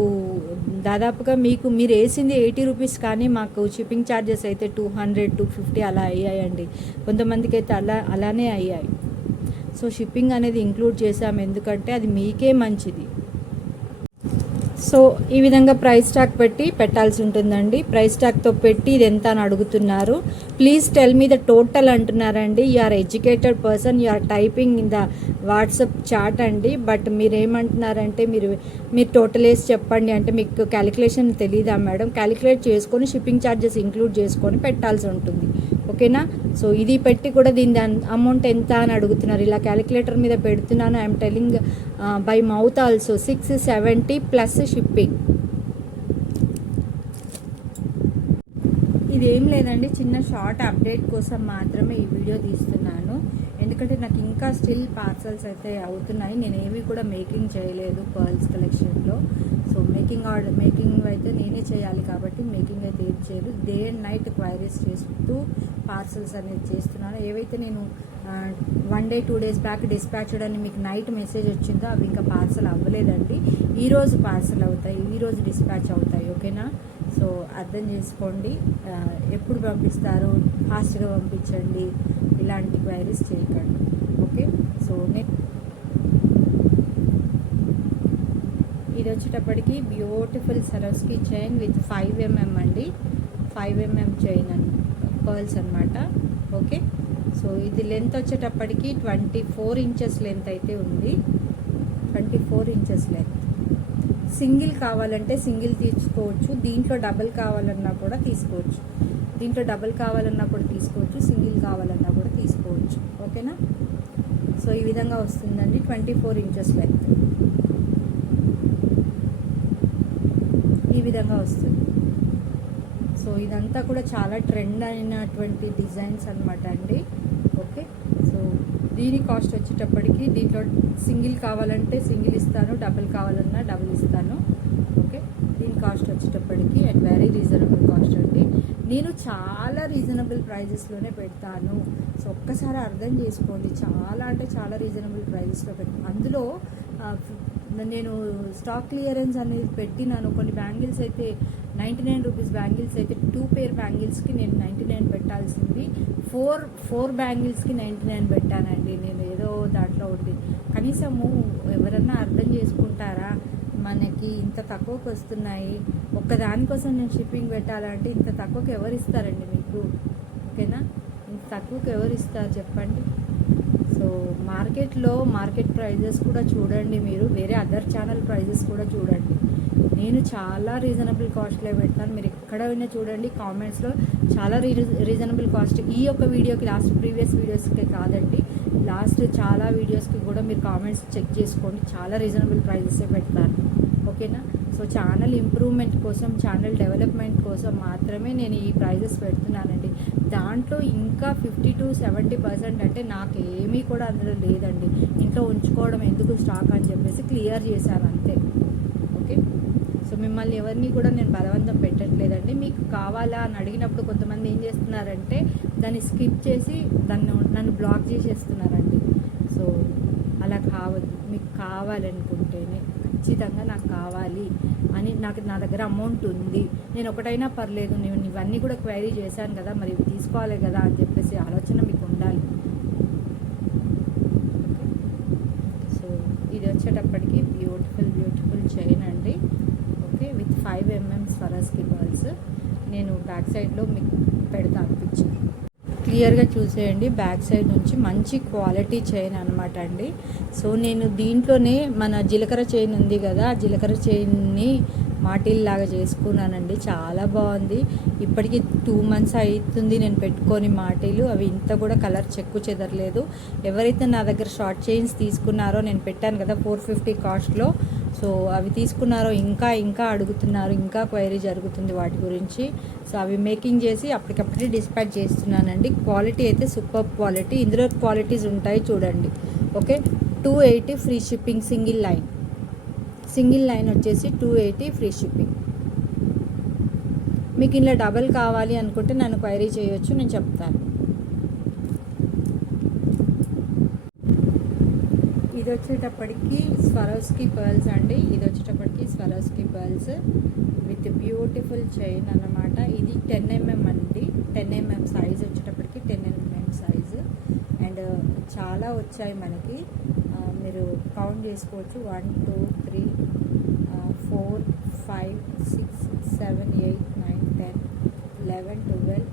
దాదాపుగా మీరు వేసింది 80 రూపీస్, కానీ మాకు షిప్పింగ్ ఛార్జెస్ అయితే 200-250 అలా అయ్యాయండి. కొంతమందికి అయితే అలానే అయ్యాయి. సో షిప్పింగ్ అనేది ఇంక్లూడ్ చేసాము, ఎందుకంటే అది మీకే మంచిది. సో ఈ విధంగా ప్రైస్ ట్యాగ్ పెట్టాల్సి ఉంటుందండి. ప్రైస్ ట్యాగ్తో పెట్టి ఇది ఎంత అని అడుగుతున్నారు. Please tell me the total అంటున్నారండి. You are educated person, you are typing in the WhatsApp chat అండి. బట్ మీరేమంటున్నారంటే మీరు టోటల్ వేసి చెప్పండి అంటే, మీకు క్యాలిక్యులేషన్ తెలీదా మేడం? క్యాలిక్యులేట్ చేసుకొని షిప్పింగ్ ఛార్జెస్ ఇంక్లూడ్ చేసుకొని పెట్టాల్సి ఉంటుంది, ఓకేనా. సో ఇది పెట్టి కూడా దీని అమౌంట్ ఎంత అని అడుగుతున్నారు. ఇలా క్యాలిక్యులేటర్ మీద పెడుతున్నాను. I'm telling by mouth also 670+ shipping. ఇదేం లేదండి, చిన్న షార్ట్ అప్డేట్ కోసం మాత్రమే ఈ వీడియో తీస్తున్నాను. ఎందుకంటే నాకు ఇంకా స్టిల్ పార్సల్స్ అయితే అవుతున్నాయి. నేను ఏవి కూడా మేకింగ్ చేయలేదు పర్ల్స్ కలెక్షన్లో. సో మేకింగ్ అయితే నేనే చేయాలి కాబట్టి మేకింగ్ అయితే ఏం చేయలేదు. డే అండ్ నైట్ క్వైరీస్ చేస్తూ పార్సల్స్ అనేది చేస్తున్నాను. ఏవైతే నేను 1 day 2 days బ్యాక్ డిస్పాచ్డ్ అని మీకు నైట్ మెసేజ్ వచ్చిందో అవి ఇంకా పార్సల్ అవ్వలేదండి. ఈరోజు పార్సల్ అవుతాయి, ఈరోజు డిస్పాచ్ అవుతాయి, ఓకేనా. సో అర్థం చేసుకోండి. ఎప్పుడు పంపిస్తారు, ఫాస్ట్గా పంపించండి, ఇలాంటి క్వైరీస్ చేయకండి. ఓకే, సో ఇది వచ్చేటప్పటికి బ్యూటిఫుల్ సరోస్కి చైన్ విత్ 5mm అండి, 5mm చైన్ పర్ల్స్ అనమాట. ఓకే, సో ఇది లెంత్ వచ్చేటప్పటికి 24 ఇంచెస్ లెంత్ అయితే ఉంది, 24 ఇంచెస్ లెంత్. సింగిల్ కావాలంటే సింగిల్ తీసుకోవచ్చు, దీంట్లో డబల్ కావాలన్నా కూడా తీసుకోవచ్చు, దీంట్లో డబల్ కావాలన్నా కూడా తీసుకోవచ్చు, సింగిల్ కావాలన్నా కూడా తీసుకోవచ్చు. ఓకేనా, సో ఈ విధంగా వస్తుందండి 24 ఇంచెస్ లెంత్, ఈ విధంగా వస్తుంది. సో ఇదంతా కూడా చాలా ట్రెండ్ అయినటువంటి డిజైన్స్ అనమాట అండి. ఓకే, సో దీని కాస్ట్ వచ్చేటప్పటికి దీంట్లో సింగిల్ కావాలంటే సింగిల్ ఇస్తాను, డబుల్ కావాలన్నా డబుల్ ఇస్తాను. ఓకే, దీని కాస్ట్ వచ్చేటప్పటికి అట్ వెరీ రీజనబుల్ కాస్ట్ అండి. నేను చాలా రీజనబుల్ ప్రైజెస్లోనే పెడతాను. సో ఒక్కసారి అర్థం చేసుకోండి, చాలా అంటే చాలా రీజనబుల్ ప్రైజెస్లో పెడతాను. అందులో నేను స్టాక్ క్లియరెన్స్ అనేది పెట్టినాను. కొన్ని బ్యాంగిల్స్ అయితే 99 రూపీస్ బ్యాంగిల్స్ అయితే 2 పేర్ బ్యాంగిల్స్కి నేను 99 పెట్టాల్సింది 4 బ్యాంగిల్స్కి 99 పెట్టానండి. నేను ఏదో దాంట్లో ఉంది. కనీసము ఎవరన్నా అర్థం చేసుకుంటారా, మనకి ఇంత తక్కువకి వస్తున్నాయి, ఒక్కదానికోసం నేను షిప్పింగ్ పెట్టాలంటే ఇంత తక్కువకి ఎవరు ఇస్తారండి మీకు? ఓకేనా, ఇంత తక్కువకి ఎవరు ఇస్తారు చెప్పండి? సో మార్కెట్ ప్రైజెస్ కూడా చూడండి మీరు, వేరే అదర్ ఛానల్ ప్రైజెస్ కూడా చూడండి. నేను చాలా రీజనబుల్ కాస్ట్లో పెడతాను, మీరు ఎక్కడైనా చూడండి కామెంట్స్లో చాలా రీజనబుల్ కాస్ట్. ఈ యొక్క వీడియోకి ప్రీవియస్ వీడియోస్కి కాదండి, చాలా వీడియోస్కి కూడా మీరు కామెంట్స్ చెక్ చేసుకోండి, చాలా రీజనబుల్ ప్రైజెసే పెడతాను. ఓకేనా, సో ఛానల్ ఇంప్రూవ్మెంట్ కోసం, ఛానల్ డెవలప్మెంట్ కోసం మాత్రమే నేను ఈ ప్రైజెస్ పెడుతున్నానండి. దాంట్లో ఇంకా 50 to 70% అంటే నాకు ఏమీ కూడా అందులో లేదండి. ఇంట్లో ఉంచుకోవడం ఎందుకు స్టాక్ అని చెప్పేసి క్లియర్ చేశాను అంతే. ఓకే, సో మిమ్మల్ని ఎవరిని కూడా నేను బలవంతం పెట్టట్లేదండి. మీకు కావాలా అని అడిగినప్పుడు కొంతమంది ఏం చేస్తున్నారంటే దాన్ని స్కిప్ చేసి నన్ను బ్లాక్ చేసేస్తున్నారండి. సో అలా కావద్దు. మీకు కావాలనుకుంటేనే ఖచ్చితంగా నాకు కావాలి అని, నా దగ్గర అమౌంట్ ఉంది, నేను ఒకటైనా పర్లేదు, నేను ఇవన్నీ కూడా క్వైరీ చేశాను కదా, మరి ఇవి తీసుకోవాలి కదా అని చెప్పేసి ఆలోచన మీకు ఉండాలి. సో ఇది వచ్చేటప్పటికి బ్యూటిఫుల్ చైన్ అండి. Okay, with 5mm స్వరాస్కి pearls. నేను బ్యాక్ సైడ్లో మీకు పెడతాను పిక్చర్, క్లియర్గా చూసేయండి. బ్యాక్ సైడ్ నుంచి మంచి క్వాలిటీ చైన్ అనమాట అండి. సో నేను దీంట్లోనే మన జీలకర్ర చైన్ ఉంది కదా, ఆ జీలకర్ర చైన్ని మాటిల్ లాగా చేసుకున్నానండి, చాలా బాగుంది. ఇప్పటికీ 2 months అవుతుంది నేను పెట్టుకొని మాటిలు, అవి ఇంత కూడా కలర్ చెక్కు చెదరలేదు. ఎవరైతే నా దగ్గర షార్ట్ చైన్స్ తీసుకున్నారో, నేను పెట్టాను కదా 450 కాస్ట్లో, సో అవి తీసుకున్నారో ఇంకా అడుగుతున్నారు, ఇంకా క్వైరీ జరుగుతుంది వాటి గురించి. సో అవి మేకింగ్ చేసి అప్పటికప్పుడే డిస్పాచ్ చేస్తున్నానండి. క్వాలిటీ అయితే సూపర్ క్వాలిటీ. ఇందులో క్వాలిటీస్ ఉంటాయి చూడండి. Okay, 280 free shipping, single line వచ్చేసి 280 ఫ్రీ షిప్పింగ్. మీకు ఇలా డబల్ కావాలి అనుకుంటే నన్ను క్వైరీ చేయొచ్చు, నేను చెప్తాను. ఇది వచ్చేటప్పటికి స్వరోస్కి పర్ల్స్ అండి, ఇది వచ్చేటప్పటికి Swarovski pearls with beautiful chain అన్నమాట. ఇది 10mm అండి, 10mm సైజ్ వచ్చేటప్పటికి 10mm సైజు. అండ్ చాలా వచ్చాయి మనకి, మీరు కౌంట్ చేసుకోవచ్చు. 1 2 3 4 5 6 7 8 9 10 11 12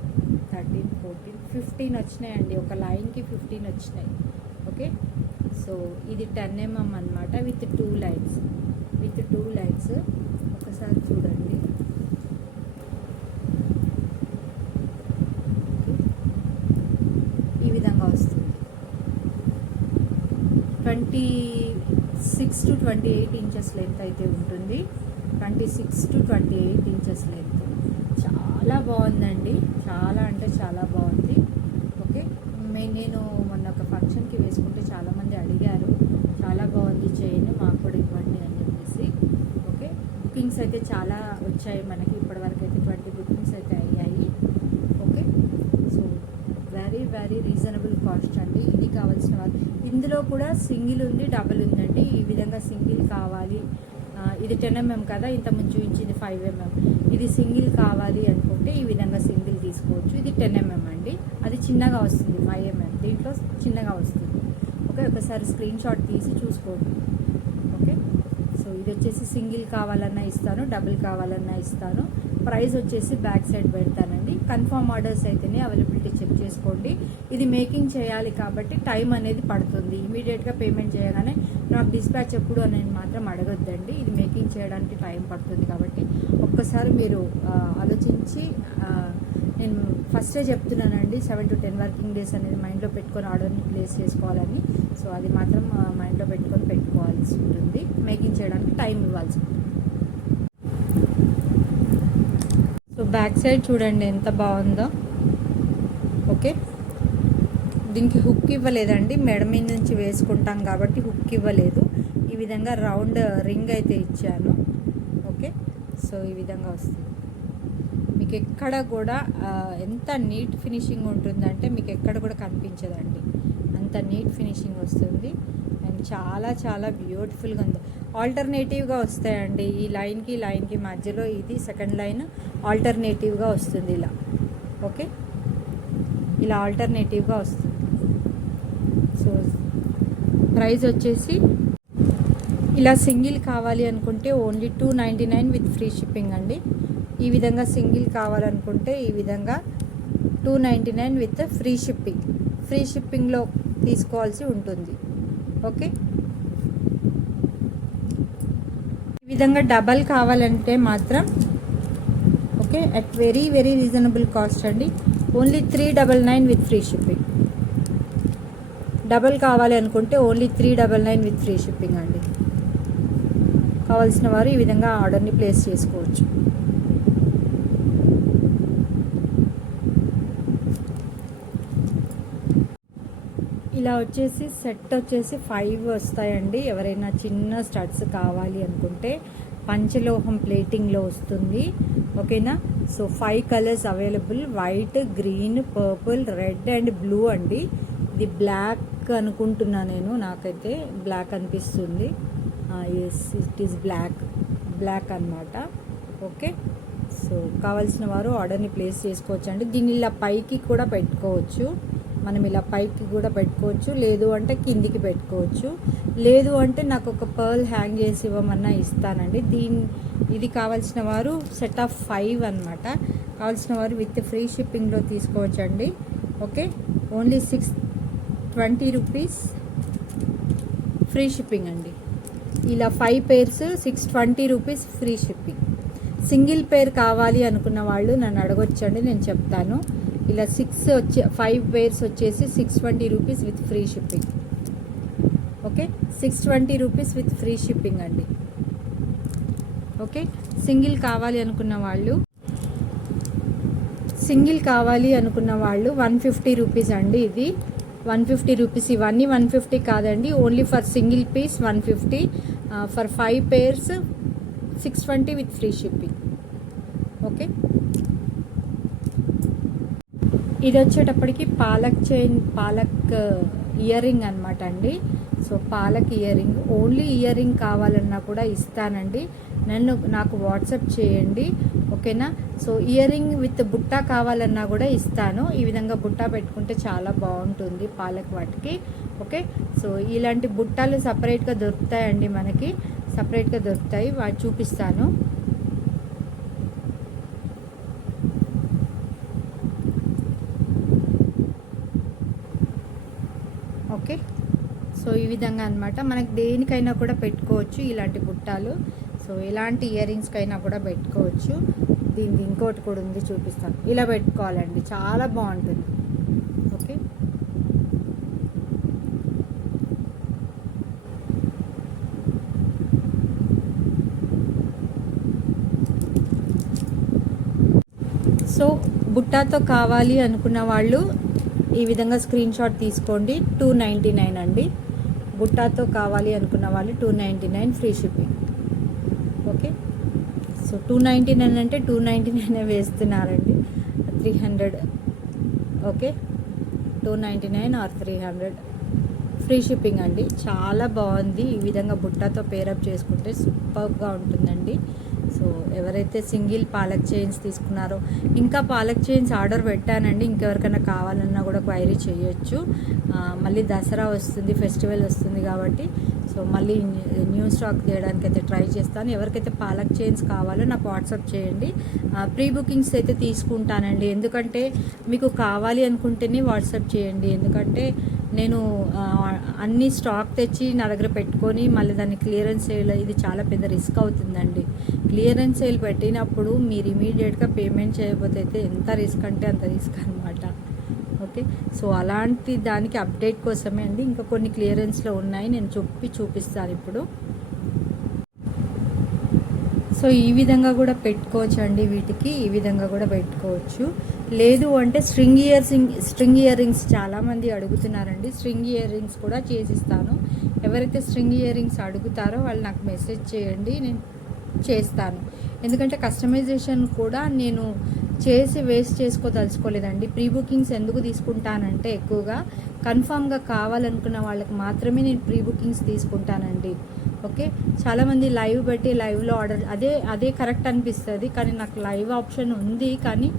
13 14 15 వచ్చినాయండి, ఒక లైన్కి 15 వచ్చినాయి. ఓకే, సో ఇది 10mm అనమాట, విత్ 2 లైన్స్. ఒకసారి చూడండి. ఈ విధంగా వస్తుంది. 26 to 28 ఇంచెస్ లెంత్ అయితే ఉంటుంది, 26 to 28 ఇంచెస్ లెంత్. చాలా బాగుందండి, చాలా అంటే చాలా బాగుంది. ఓకే, నేను మొన్న ఒక ఫంక్షన్కి వేసుకుంటే చాలామంది అడిగారు, చాలా బాగుంది చైన్, మాకు కూడా ఇవ్వండి అని చెప్పేసి. ఓకే, బుకింగ్స్ అయితే చాలా వచ్చాయి మనకి, ఇప్పటివరకు అయితే 20 బుకింగ్స్ అయితే అయ్యాయి. Okay, so very reasonable cost అండి. ఇది కావాల్సిన వాళ్ళు, ఇందులో కూడా సింగిల్ ఉంది, డబుల్ ఉందండి. ఈ విధంగా సింగిల్ కావాలి, ఇది 10 mm కదా, ఇంతకుముందు చూపించింది 5 mm. ఇది సింగిల్ కావాలి అనుకుంటే ఈ విధంగా సింగిల్ తీసుకోవచ్చు. ఇది 10 mm అండి, అది చిన్నగా వస్తుంది 5 mm, దీంట్లో చిన్నగా వస్తుంది. ఓకే, ఒకసారి స్క్రీన్ షాట్ తీసి చూసుకోండి. ఓకే, సో ఇది వచ్చేసి సింగిల్ కావాలన్నా ఇస్తాను, డబుల్ కావాలన్నా ఇస్తాను. ప్రైస్ వచ్చేసి బ్యాక్ సైడ్ పెడతానండి. కన్ఫర్మ్ ఆర్డర్స్ అయితేనే అవైలబిలిటీ చెక్ చేసుకోండి. ఇది మేకింగ్ చేయాలి కాబట్టి టైం అనేది పడుతుంది. ఇమీడియట్గా పేమెంట్ చేయగానే నాకు డిస్పాచ్ ఎప్పుడు అనేది మాత్రం అడగొద్దండి. ఇది మేకింగ్ చేయడానికి టైం పడుతుంది కాబట్టి ఒక్కసారి మీరు ఆలోచించి, నేను ఫస్టే చెప్తున్నానండి 7 to 10 వర్కింగ్ డేస్ అనేది మైండ్లో పెట్టుకొని ఆర్డర్ని ప్లేస్ చేసుకోవాలని. సో అది మాత్రం మైండ్లో పెట్టుకోవాల్సి ఉంటుంది. మేకింగ్ చేయడానికి టైం ఇవ్వాల్సి ఉంటుంది. సో బ్యాక్ సైడ్ చూడండి ఎంత బాగుందో. ఓకే, దీనికి హుక్ ఇవ్వలేదండి, మెడ మీద నుంచి వేసుకుంటాం కాబట్టి హుక్ ఇవ్వలేదు. ఈ విధంగా రౌండ్ రింగ్ అయితే ఇచ్చాను. ఓకే, సో ఈ విధంగా వస్తుంది. మీకు ఎక్కడ కూడా ఎంత నీట్ ఫినిషింగ్ ఉంటుందంటే మీకు ఎక్కడ కూడా కనిపించదండి, అంత నీట్ ఫినిషింగ్ వస్తుంది. అండ్ చాలా చాలా బ్యూటిఫుల్గా ఉంది. ఆల్టర్నేటివ్గా వస్తాయండి, ఈ లైన్కి మధ్యలో ఇది సెకండ్ లైన్ ఆల్టర్నేటివ్గా వస్తుంది ఇలా. ఓకే, ఇలా ఆల్టర్నేటివ్గా వస్తుంది. సో ప్రైస్ వచ్చేసి ఇలా సింగిల్ కావాలి అనుకుంటే ఓన్లీ 299 విత్ ఫ్రీ షిప్పింగ్ అండి. ఈ విధంగా సింగిల్ కావాలనుకుంటే ఈ విధంగా 299 విత్ ఫ్రీ షిప్పింగ్లో తీసుకోవాల్సి ఉంటుంది. ఓకే, ఈ విధంగా డబల్ కావాలంటే మాత్రం okay at very very reasonable cost అండి. Only 399 with free shipping. Double కావాలి అనుకుంటే ఓన్లీ 399 విత్ ఫ్రీ షిప్పింగ్ అండి. కావాల్సిన వారు ఈ విధంగా ఆర్డర్ని ప్లేస్ చేసుకోవచ్చు. ఇలా వచ్చేసి సెట్ వచ్చేసి 5 వస్తాయండి. ఎవరైనా చిన్న స్టడ్స్ కావాలి అనుకుంటే పంచలోహం ప్లేటింగ్లో వస్తుంది. ఓకేనా, so 5 colours available, white, green, purple, red and blue అండి. ఇది బ్లాక్ అనుకుంటున్నా నేను, నాకైతే బ్లాక్ అనిపిస్తుంది. ఎస్, ఇట్ ఈస్ బ్లాక్ అన్నమాట. ఓకే, సో కావాల్సిన వారు ఆర్డర్ని ప్లేస్ చేసుకోవచ్చు అండి. దీన్ని ఇలా పైకి కూడా పెట్టుకోవచ్చు, మనం ఇలా పైకి కూడా పెట్టుకోవచ్చు, లేదు అంటే కిందికి పెట్టుకోవచ్చు, లేదు అంటే నాకు ఒక పర్ల్ హ్యాంగ్ చేసి ఇవ్వమన్నా ఇస్తానండి. ఇది కావాల్సిన వారు సెట్ ఆఫ్ 5 అనమాట. కావాల్సిన వారు విత్ ఫ్రీ షిప్పింగ్లో తీసుకోవచ్చండి. Okay, only 620 rupees free shipping అండి. ఇలా 5 pairs 620 rupees free shipping. Single పేర్ కావాలి అనుకున్న వాళ్ళు నన్ను అడగొచ్చండి, నేను చెప్తాను. ఇలా 5 pairs వచ్చేసి 620 rupees with free shipping. Okay, 620 rupees with free shipping అండి. ఓకే, సింగిల్ కావాలి అనుకున్న వాళ్ళు 150 రూపీస్ అండి. ఇది 150 రూపీస్. ఇవన్నీ 150 కాదండి, only for single piece 150, for 5 pairs 620 with free shipping. Okay, ఇది వచ్చేటప్పటికి పాలక్ ఇయర్ రింగ్ అనమాట అండి. So Palak earring, only earring కావాలన్నా కూడా ఇస్తానండి. నాకు వాట్సాప్ చేయండి. ఓకేనా, సో ఇయర్ రింగ్ విత్ బుట్ట కావాలన్నా కూడా ఇస్తాను. ఈ విధంగా బుట్ట పెట్టుకుంటే చాలా బాగుంటుంది పాలక్ వాటికి. ఓకే, సో ఇలాంటి బుట్టలు సపరేట్గా దొరుకుతాయండి, మనకి సపరేట్గా దొరుకుతాయి, వాటి చూపిస్తాను. ఓకే, సో ఈ విధంగా అనమాట. మనకి దేనికైనా కూడా పెట్టుకోవచ్చు ఇలాంటి బుట్టాలు. సో ఎలాంటి ఇయర్ రింగ్స్కైనా కూడా పెట్టుకోవచ్చు. దీనికి ఇంకోటి కూడా ఉంది, చూపిస్తాను. ఇలా పెట్టుకోవాలండి, చాలా బాగుంటుంది. ఓకే, సో బుట్టాతో కావాలి అనుకున్న వాళ్ళు ఈ విధంగా స్క్రీన్ షాట్ తీసుకోండి. 299 అండి. బుట్టాతో కావాలి అనుకున్న వాళ్ళు 299 ఫ్రీ షిప్పింగ్. ఓకే, సో 299 అంటే 299 వేస్తున్నారండి, 300. ఓకే, 299 ఆర్ 300 ఫ్రీ షిప్పింగ్ అండి. చాలా బాగుంది. ఈ విధంగా బుట్టతో పేరప్ చేసుకుంటే సూపర్గా ఉంటుందండి. సో ఎవరైతే సింగిల్ పాలక్ చైన్స్ తీసుకున్నారో, ఇంకా పాలక్ చైన్స్ ఆర్డర్ పెట్టానండి, ఇంకెవరికైనా కావాలన్నా కూడా క్వైరీ చేయొచ్చు. మళ్ళీ దసరా వస్తుంది, ఫెస్టివల్ వస్తుంది కాబట్టి సో మళ్ళీ న్యూ స్టాక్ తీయడానికి అయితే ట్రై చేస్తాను. ఎవరికైతే పాలక్ చైన్స్ కావాలో నాకు వాట్సాప్ చేయండి. ప్రీ బుకింగ్స్ అయితే తీసుకుంటానండి, ఎందుకంటే మీకు కావాలి అనుకుంటేనే వాట్సాప్ చేయండి. ఎందుకంటే నేను అన్ని స్టాక్ తెచ్చి నా దగ్గర పెట్టుకొని మళ్ళీ దాన్ని క్లియరెన్స్ సేల్, ఇది చాలా పెద్ద రిస్క్ అవుతుందండి. క్లియరెన్స్ సేల్ పెట్టినప్పుడు మీరు ఇమీడియట్గా పేమెంట్ చేయకపోతే అయితే ఎంత రిస్క్ అంటే అంత రిస్క్ అనమాట. ఓకే, సో అలాంటి దానికి అప్డేట్ కోసమే అండి. ఇంకా కొన్ని క్లియరెన్స్లో ఉన్నాయి, నేను చూపిస్తాను ఇప్పుడు. సో ఈ విధంగా కూడా పెట్టుకోవచ్చు అండి, వీటికి ఈ విధంగా కూడా పెట్టుకోవచ్చు. లేదు అంటే స్ట్రింగ్ ఇయర్ రింగ్స్ చాలామంది అడుగుతున్నారండి. స్ట్రింగ్ ఇయర్ రింగ్స్ కూడా చేసిస్తాను. ఎవరైతే స్ట్రింగ్ ఇయర్ రింగ్స్ అడుగుతారో వాళ్ళు నాకు మెసేజ్ చేయండి, నేను చేస్తాను. ఎందుకంటే కస్టమైజేషన్ కూడా నేను చేసి వేస్ట్ చేసుకోదలుచుకోలేదండి. ప్రీ బుకింగ్స్ ఎందుకు తీసుకుంటానంటే ఎక్కువగా కన్ఫామ్గా కావాలనుకున్న వాళ్ళకి మాత్రమే నేను ప్రీ బుకింగ్స్ తీసుకుంటానండి. ఓకే, చాలామంది లైవ్ పెట్టి లైవ్లో ఆర్డర్ అదే కరెక్ట్ అనిపిస్తుంది, కానీ నాకు లైవ్ ఆప్షన్ ఉంది, కానీ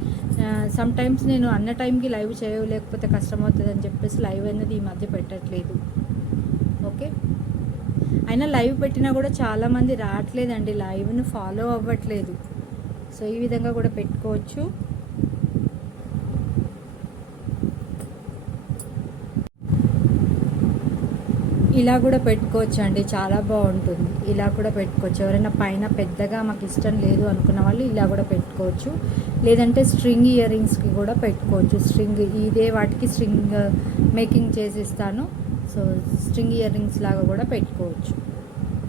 సమ్ టైమ్స్ నేను అన్న టైంకి లైవ్ చేయలేకపోతే కష్టం అవుతుంది అని చెప్పేసి లైవ్ అనేది ఈ మధ్య పెట్టట్లేదు. ఓకే, అయినా లైవ్ పెట్టినా కూడా చాలామంది రావట్లేదండి, లైవ్ను ఫాలో అవ్వట్లేదు. సో ఈ విధంగా కూడా పెట్టుకోవచ్చు. ఇలా కూడా పెట్టుకోవచ్చు అండి, చాలా బాగుంటుంది. ఇలా కూడా పెట్టుకోవచ్చు. ఎవరైనా పైన పెద్దగా మాకు ఇష్టం లేదు అనుకున్న వాళ్ళు ఇలా కూడా పెట్టుకోవచ్చు. లేదంటే స్ట్రింగ్ ఇయర్ రింగ్స్కి కూడా పెట్టుకోవచ్చు. ఇదే వాటికి స్ట్రింగ్ మేకింగ్ చేసిస్తాను. సో స్ట్రింగ్ ఇయర్ రింగ్స్ లాగా కూడా పెట్టుకోవచ్చు.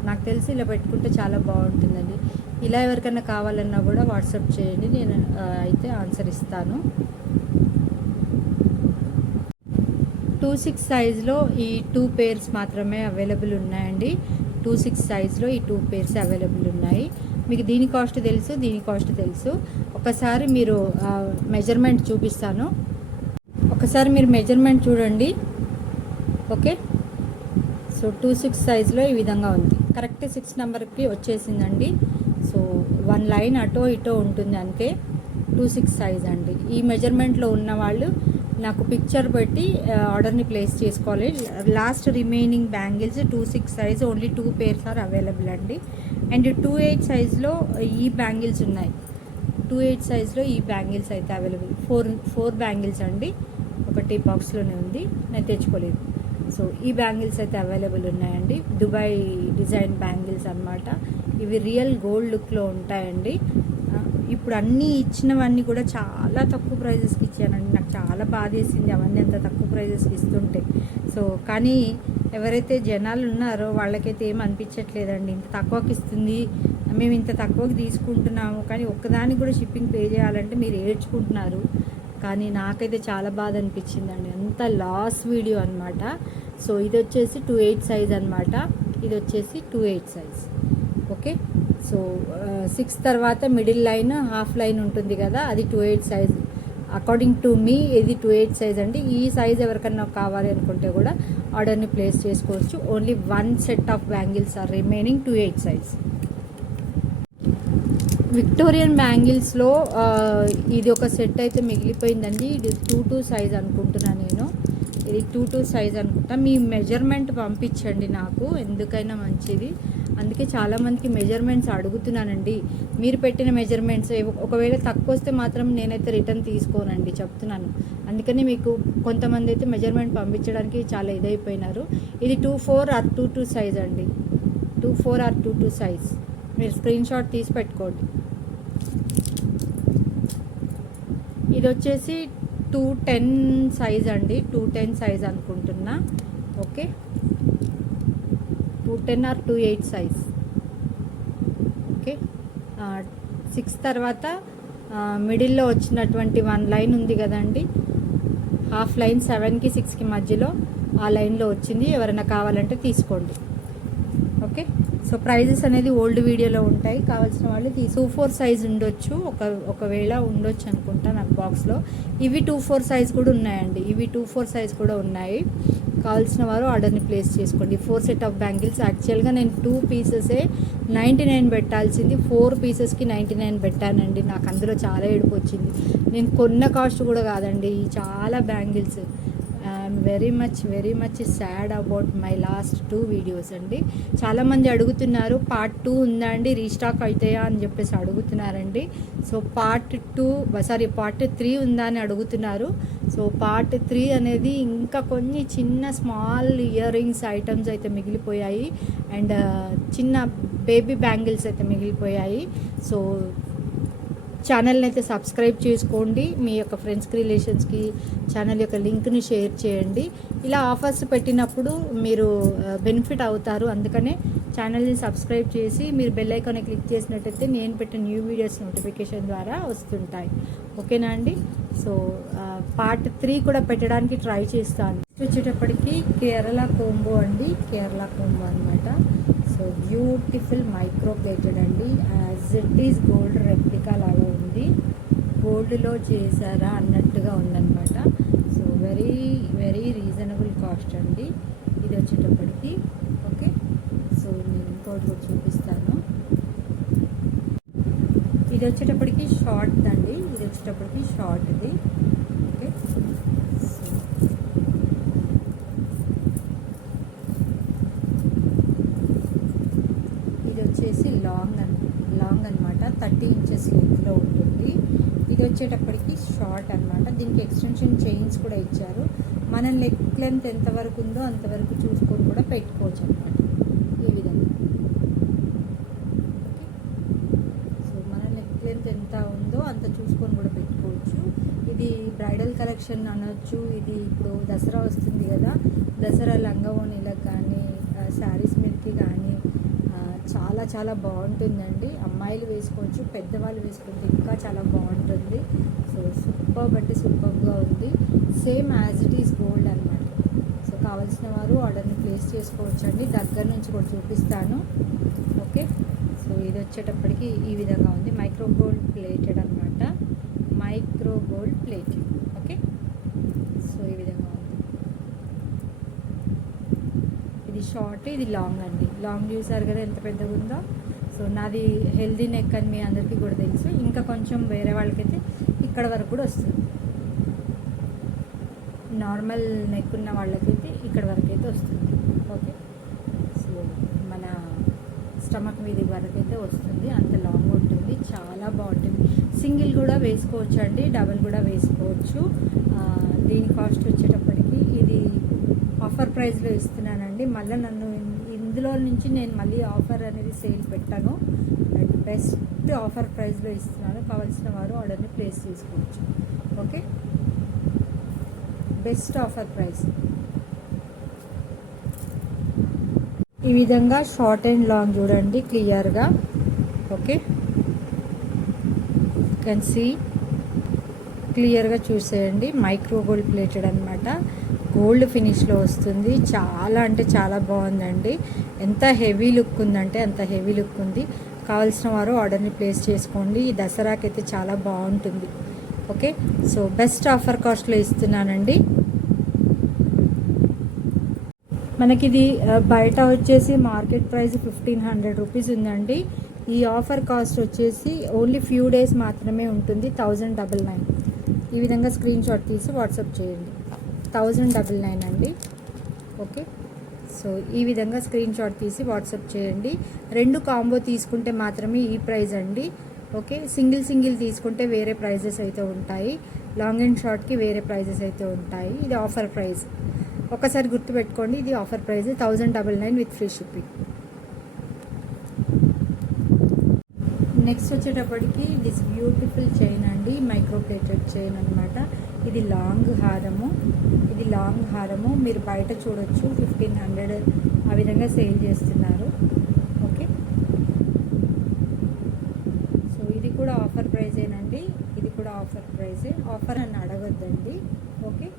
నాకు తెలిసి ఇలా పెట్టుకుంటే చాలా బాగుంటుందండి. ఇలా ఎవరికైనా కావాలన్నా కూడా వాట్సాప్ చేయండి, నేను అయితే ఆన్సర్ ఇస్తాను. 2-6 సైజ్లో ఈ 2 పేర్స్ మాత్రమే అవైలబుల్ ఉన్నాయండి. 2-6 సైజ్లో ఈ 2 పేర్స్ అవైలబుల్ ఉన్నాయి. మీకు దీని కాస్ట్ తెలుసు, దీని కాస్ట్ తెలుసు. ఒకసారి మీరు మెజర్మెంట్ చూపిస్తాను, ఒకసారి మీరు మెజర్మెంట్ చూడండి. ఓకే, సో 2-6 సైజ్లో ఈ విధంగా ఉంది. కరెక్ట్ 6 నెంబర్కి వచ్చేసిందండి. సో 1 లైన్ అటో ఇటో ఉంటుంది అంతే. 2-6 సైజ్ అండి. ఈ మెజర్మెంట్లో ఉన్న వాళ్ళు నాకు పిక్చర్ పెట్టి ఆర్డర్ని ప్లేస్ చేసుకోవాలి. Last remaining bangles 2-6 size, only 2 pairs are available అండి. అండ్ 2-8 సైజ్లో ఈ బ్యాంగిల్స్ ఉన్నాయి. 2-8 సైజ్లో ఈ బ్యాంగిల్స్ అయితే అవైలబుల్. 4 బ్యాంగిల్స్ అండి, ఒకటి బాక్స్లోనే ఉంది, నేను తెచ్చుకోలేదు. సో ఈ బ్యాంగిల్స్ అయితే అవైలబుల్ ఉన్నాయండి. దుబాయ్ డిజైన్ బ్యాంగిల్స్ అన్నమాట. ఇవి రియల్ గోల్డ్ లుక్లో ఉంటాయండి. ఇప్పుడు అన్నీ ఇచ్చినవన్నీ కూడా చాలా తక్కువ ప్రైజెస్కి ఇచ్చానండి. నాకు చాలా బాధేసింది అవన్నీ అంత తక్కువ ప్రైజెస్కి ఇస్తుంటే. సో కానీ ఎవరైతే జనాలు ఉన్నారో వాళ్ళకైతే ఏం అనిపించట్లేదండి, ఇంత తక్కువకి ఇస్తుంది, మేము ఇంత తక్కువకి తీసుకుంటున్నాము, కానీ ఒక్కదానికి కూడా షిప్పింగ్ పే చేయాలంటే మీరు ఏడ్చుకుంటున్నారు. కానీ నాకైతే చాలా బాధ అనిపించిందండి, అంత లాస్ వీడియో అనమాట. సో ఇది వచ్చేసి 2-8 సైజ్ అనమాట, ఇది వచ్చేసి 2-8 సైజ్. ఓకే, సో 6 తర్వాత మిడిల్ లైన్ హాఫ్ లైన్ ఉంటుంది కదా, అది 2-8 సైజ్. అకార్డింగ్ టు మీ ఇది 2-8 సైజ్ అండి. ఈ సైజ్ ఎవరికన్నా కావాలి అనుకుంటే కూడా ఆర్డర్ని ప్లేస్ చేసుకోవచ్చు. Only 1 set of bangles or remaining 2-8 size. Victorian బ్యాంగిల్స్లో ఇది ఒక సెట్ అయితే మిగిలిపోయిందండి. ఇది 2-2 సైజ్ అనుకుంటున్నాను నేను, ఇది 2-2 సైజ్ అనుకుంటా. మీ మెజర్మెంట్ పంపించండి నాకు, ఎందుకైనా మంచిది. అందుకే చాలామందికి మెజర్మెంట్స్ అడుగుతున్నానండి. మీరు పెట్టిన మెజర్మెంట్స్ ఒకవేళ తక్కువ వస్తే మాత్రం నేనైతే రిటర్న్ తీసుకోనండి, చెప్తున్నాను. అందుకని మీకు కొంతమంది అయితే మెజర్మెంట్ పంపించడానికి చాలా ఇదైపోయినారు. ఇది 2-4 ఆర్ 2-2 సైజ్ అండి, 2-4 ఆర్ 2-2 సైజ్. మీరు స్క్రీన్ షాట్ తీసి పెట్టుకోండి. ఇది వచ్చేసి 210 సైజ్ అండి, 210 సైజ్ అనుకుంటున్నా. Okay, 210 are 2-8 size. ఓకే, 6 తర్వాత మిడిల్లో వచ్చినటువంటి 1 లైన్ ఉంది కదండి, హాఫ్ లైన్ 7కి 6కి మధ్యలో ఆ లైన్లో వచ్చింది. ఎవరైనా కావాలంటే తీసుకోండి. ఓకే, సో ప్రైజెస్ అనేది ఓల్డ్ వీడియోలో ఉంటాయి, కావాల్సిన వాళ్ళు 2-4 సైజ్ ఉండొచ్చు, ఒకవేళ ఉండొచ్చు అనుకుంటా నాకు బాక్స్లో. ఇవి 2-4 సైజ్ కూడా ఉన్నాయండి, ఇవి 2-4 సైజ్ కూడా ఉన్నాయి. కావాల్సిన వారు ఆర్డర్ని ప్లేస్ చేసుకోండి. 4 సెట్ ఆఫ్ బ్యాంగిల్స్. యాక్చువల్గా నేను 2 పీసెసే 99 పెట్టాల్సింది, 4 పీసెస్కి 99 పెట్టానండి. నాకు అందులో చాలా ఏడుపు వచ్చింది. నేను కొన్న కాస్ట్ కూడా కాదండి చాలా bangles. I'm very much sad about my last 2 videos అండి. చాలామంది అడుగుతున్నారు పార్ట్ 2 ఉందా అండి, రీస్టాక్ అవుతాయా అని చెప్పేసి అడుగుతున్నారండి. సో పార్ట్ 3 ఉందా అని అడుగుతున్నారు. సో పార్ట్ 3 అనేది ఇంకా కొన్ని చిన్న స్మాల్ ఇయర్ రింగ్స్ ఐటమ్స్ అయితే మిగిలిపోయాయి, అండ్ చిన్న బేబీ బ్యాంగిల్స్ అయితే మిగిలిపోయాయి. సో ఛానల్ని అయితే సబ్స్క్రైబ్ చేసుకోండి. మీ యొక్క ఫ్రెండ్స్కి, రిలేషన్స్కి ఛానల్ యొక్క లింక్ని షేర్ చేయండి. ఇలా ఆఫర్స్ పెట్టినప్పుడు మీరు బెనిఫిట్ అవుతారు. అందుకనే ఛానల్ని సబ్స్క్రైబ్ చేసి మీరు బెల్ ఐకాన్ని క్లిక్ చేసినట్టయితే నేను పెట్టిన న్యూ వీడియోస్ నోటిఫికేషన్ ద్వారా వస్తుంటాయి. ఓకేనా అండి? సో పార్ట్ 3 కూడా పెట్టడానికి ట్రై చేస్తాను. వచ్చేటప్పటికి కేరళ కోంబో అండి, కేరళ కోంబో అనమాట. సో బ్యూటిఫుల్ మైక్రో ప్లేటెడ్ అండి, as it is gold replica లాగా ఉంది, గోల్డ్లో చేశారా అన్నట్టుగా ఉందన్నమాట. సో వెరీ రీజనబుల్ కాస్ట్ అండి ఇది వచ్చేటప్పటికి. ఓకే, సో నేను ఇంకోటి కూడా చూపిస్తాను. ఇది వచ్చేటప్పటికి షార్ట్ అండి, ఇది వచ్చేటప్పటికి షార్ట్ది. ఓకే, ఇది వచ్చేసి లాంగ్ అనమాట, 30 ఇంచెస్ లెంత్లో ఉంటుంది. ఇది వచ్చేటప్పటికి షార్ట్ అనమాట. దీనికి ఎక్స్టెన్షన్ చైన్స్ కూడా ఇచ్చారు. మన నెక్ లెంత్ ఎంతవరకు ఉందో అంతవరకు చూసుకొని కూడా పెట్టుకోవచ్చు అనమాట ఈ విధంగా. సో మన నెక్ లెంత్ ఎంత ఉందో అంత చూసుకొని కూడా పెట్టుకోవచ్చు. ఇది బ్రైడల్ కలెక్షన్ అనొచ్చు. ఇది ఇప్పుడు దసరా వస్తుంది కదా, దసరా లంగావోణీలకు కానీ శారీస్ మీదకి కానీ చాలా బాగుంటుందండి. అమ్మాయిలు వేసుకోవచ్చు, పెద్దవాళ్ళు వేసుకుంటే ఇంకా చాలా బాగుంటుంది. సో సూపర్గా ఉంది. Same as it is gold అనమాట. సో కావాల్సిన వారు ఆర్డర్ని ప్లేస్ చేసుకోవచ్చు అండి. దగ్గర నుంచి కూడా చూపిస్తాను. ఓకే, సో ఇది వచ్చేటప్పటికి ఈ విధంగా ఉంది, మైక్రో గోల్డ్ ప్లేటెడ్ అనమాట, micro gold plated. Okay, so ఈ విధంగా ఉంది. ఇది షార్ట్, ఇది లాంగ్ అండి. లాంగ్ చూసారు కదా ఎంత పెద్దగా ఉందో. సో నాది హెల్దీ నెక్ అని మీ అందరికీ కూడా తెలుసు. ఇంకా కొంచెం వేరే వాళ్ళకైతే ఇక్కడ వరకు కూడా వస్తుంది. నార్మల్ నెక్ ఉన్న వాళ్ళకైతే ఇక్కడ వరకు అయితే వస్తుంది. ఓకే, సో మన స్టమక్ మీద వరకు అయితే వస్తుంది, అంత లాంగ్ ఉంటుంది, చాలా బాగుంటుంది. సింగిల్ కూడా వేసుకోవచ్చు అండి, డబల్ కూడా వేసుకోవచ్చు. దీని కాస్ట్ వచ్చేటప్పటికి ఇది ఆఫర్ ప్రైస్లో ఇస్తున్నానండి. మళ్ళీ ఇందులో నుంచి నేను మళ్ళీ ఆఫర్ అనేది సేల్ పెట్టాను, అండ్ బెస్ట్ ఆఫర్ ప్రైస్లో ఇస్తున్నాను. కావాల్సిన వారు ఆర్డర్ని ప్లేస్ చేసుకోవచ్చు. Okay, best offer price. ఈ విధంగా షార్ట్ అండ్ లాంగ్ చూడండి క్లియర్గా. ఓకే, కెన్ సీ క్లియర్గా చూసేయండి. మైక్రో గోల్డ్ ప్లేటెడ్ అనమాట, గోల్డ్ ఫినిష్లో వస్తుంది. చాలా అంటే చాలా బాగుందండి. ఎంత హెవీ లుక్ ఉందంటే అంత హెవీ లుక్ ఉంది. కావాల్సిన వారు ఆర్డర్ని ప్లేస్ చేసుకోండి. ఈ దసరాకి అయితే చాలా బాగుంటుంది. ఓకే, సో బెస్ట్ ఆఫర్ కాస్ట్లో ఇస్తున్నానండి. మనకి ఇది బయట వచ్చేసి మార్కెట్ ప్రైస్ 1500 రూపీస్ ఉందండి. ఈ ఆఫర్ కాస్ట్ వచ్చేసి ఓన్లీ ఫ్యూ డేస్ మాత్రమే ఉంటుంది, 1099. ఈ విధంగా స్క్రీన్ షాట్ తీసి వాట్సాప్ చేయండి. 1099 అండి. ఓకే, సో ఈ విధంగా స్క్రీన్ షాట్ తీసి వాట్సాప్ చేయండి. 2 కాంబో తీసుకుంటే మాత్రమే ఈ ప్రైస్ అండి. ఓకే, సింగిల్ తీసుకుంటే వేరే ప్రైజెస్ అయితే ఉంటాయి, లాంగ్ అండ్ షార్ట్కి వేరే ప్రైజెస్ అయితే ఉంటాయి. ఇది ఆఫర్ ప్రైస్, ఒకసారి గుర్తుపెట్టుకోండి. ఇది offer price 1099 with free shipping. Next వచ్చేటప్పటికి దిస్ బ్యూటిఫుల్ చైన్ అండి, మైక్రో ప్లేటెడ్ చైన్ అనమాట. ఇది లాంగ్ హారము. మీరు బయట చూడొచ్చు 1500 ఆ విధంగా సేల్ చేస్తున్నారు. ఓకే, సో ఇది కూడా ఆఫర్ ప్రైజేనండి. ఇది కూడా ఆఫర్ ప్రైజే, ఆఫర్ అని అడగొద్దండి. ఓకే,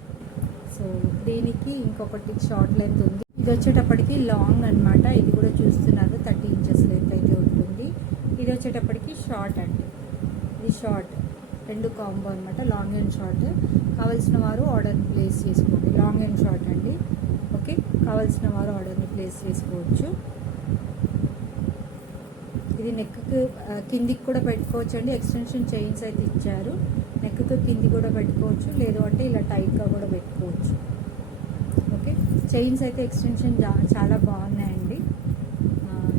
సో దీనికి ఇంకొకటి షార్ట్ లెంత్ ఉంది. ఇది వచ్చేటప్పటికి లాంగ్ అనమాట. ఇది కూడా చూస్తున్నారు 30 ఇంచెస్ లెంత్ అయితే ఉంటుంది. ఇది వచ్చేటప్పటికి షార్ట్ అండి, ఇది షార్ట్, 2 కాంబో అనమాట, లాంగ్ అండ్ షార్ట్. కావాల్సిన వారు ఆర్డర్ ప్లేస్ చేసుకోండి. లాంగ్ అండ్ షార్ట్ అండి. ఓకే, కావాల్సిన వారు ఆర్డర్ని ప్లేస్ చేసుకోవచ్చు. ఇది నెక్కు కిందికి కూడా పెట్టుకోవచ్చు అండి. ఎక్స్టెన్షన్ చైన్స్ అయితే ఇచ్చారు. నెక్కు కింది కూడా పెట్టుకోవచ్చు, లేదు అంటే ఇలా టైట్గా కూడా పెట్టుకోవచ్చు. ఓకే, చైన్స్ అయితే ఎక్స్టెన్షన్ చాలా బాగున్నాయండి.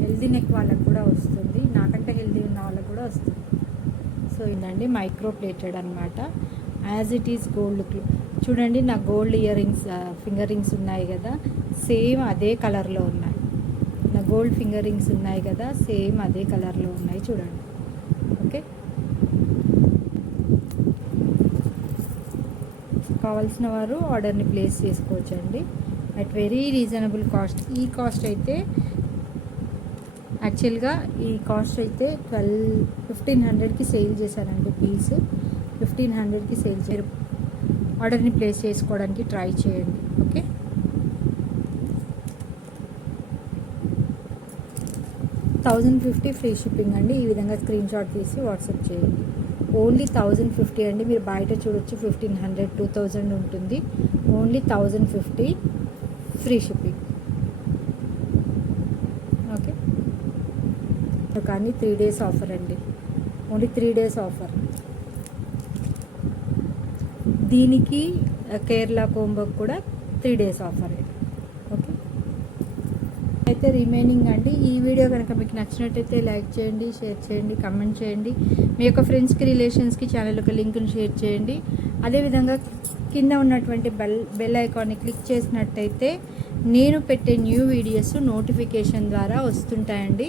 హెల్దీ నెక్ వాళ్ళకు కూడా వస్తుంది, నాకంటే హెల్దీ ఉన్న వాళ్ళకు కూడా వస్తుంది. సో ఇదండి మైక్రో ప్లేటెడ్ అనమాట. యాజ్ ఇట్ ఈస్ గోల్డ్ చూడండి, నా gold ear rings finger rings ఉన్నాయి కదా, సేమ్ అదే కలర్లో ఉన్నాయి. నా గోల్డ్ ఫింగర్ రింగ్స్ ఉన్నాయి కదా, సేమ్ అదే కలర్లో ఉన్నాయి చూడండి. ఓకే, కావాల్సిన వారు ఆర్డర్ని ప్లేస్ చేసుకోవచ్చు అండి అట్ వెరీ రీజనబుల్ కాస్ట్. ఈ కాస్ట్ అయితే యాక్చువల్గా ఈ కాస్ట్ అయితే 1500కి సేల్ చేశారండి. పీస్ 1500కి సేల్ చేశారు. ఆర్డర్ని ప్లేస్ చేసుకోవడానికి ట్రై చేయండి. ఓకే, $1050 ఫ్రీ షిప్పింగ్ అండి. ఈ విధంగా స్క్రీన్ షాట్ తీసి వాట్సాప్ చేయండి. ఓన్లీ 1050 అండి. మీరు బయట చూడొచ్చు 1500, 2000 ఉంటుంది. Only 1050 free shipping. ఓకే, కానీ 3 days ఆఫర్ అండి. Only 3 days offer. దీనికి కేరళ కోంబోకి కూడా 3 days ఆఫర్ అండి. ఓకే, అయితే రిమైనింగ్ అండి. ఈ వీడియో కనుక మీకు నచ్చినట్టయితే లైక్ చేయండి, షేర్ చేయండి, కమెంట్ చేయండి. మీ యొక్క ఫ్రెండ్స్కి, రిలేషన్స్కి ఛానల్ యొక్క లింక్ని షేర్ చేయండి. అదేవిధంగా కింద ఉన్నటువంటి బెల్ ఐకాన్ని క్లిక్ చేసినట్టయితే నేను పెట్టే న్యూ వీడియోస్ నోటిఫికేషన్ ద్వారా వస్తుంటాయండి.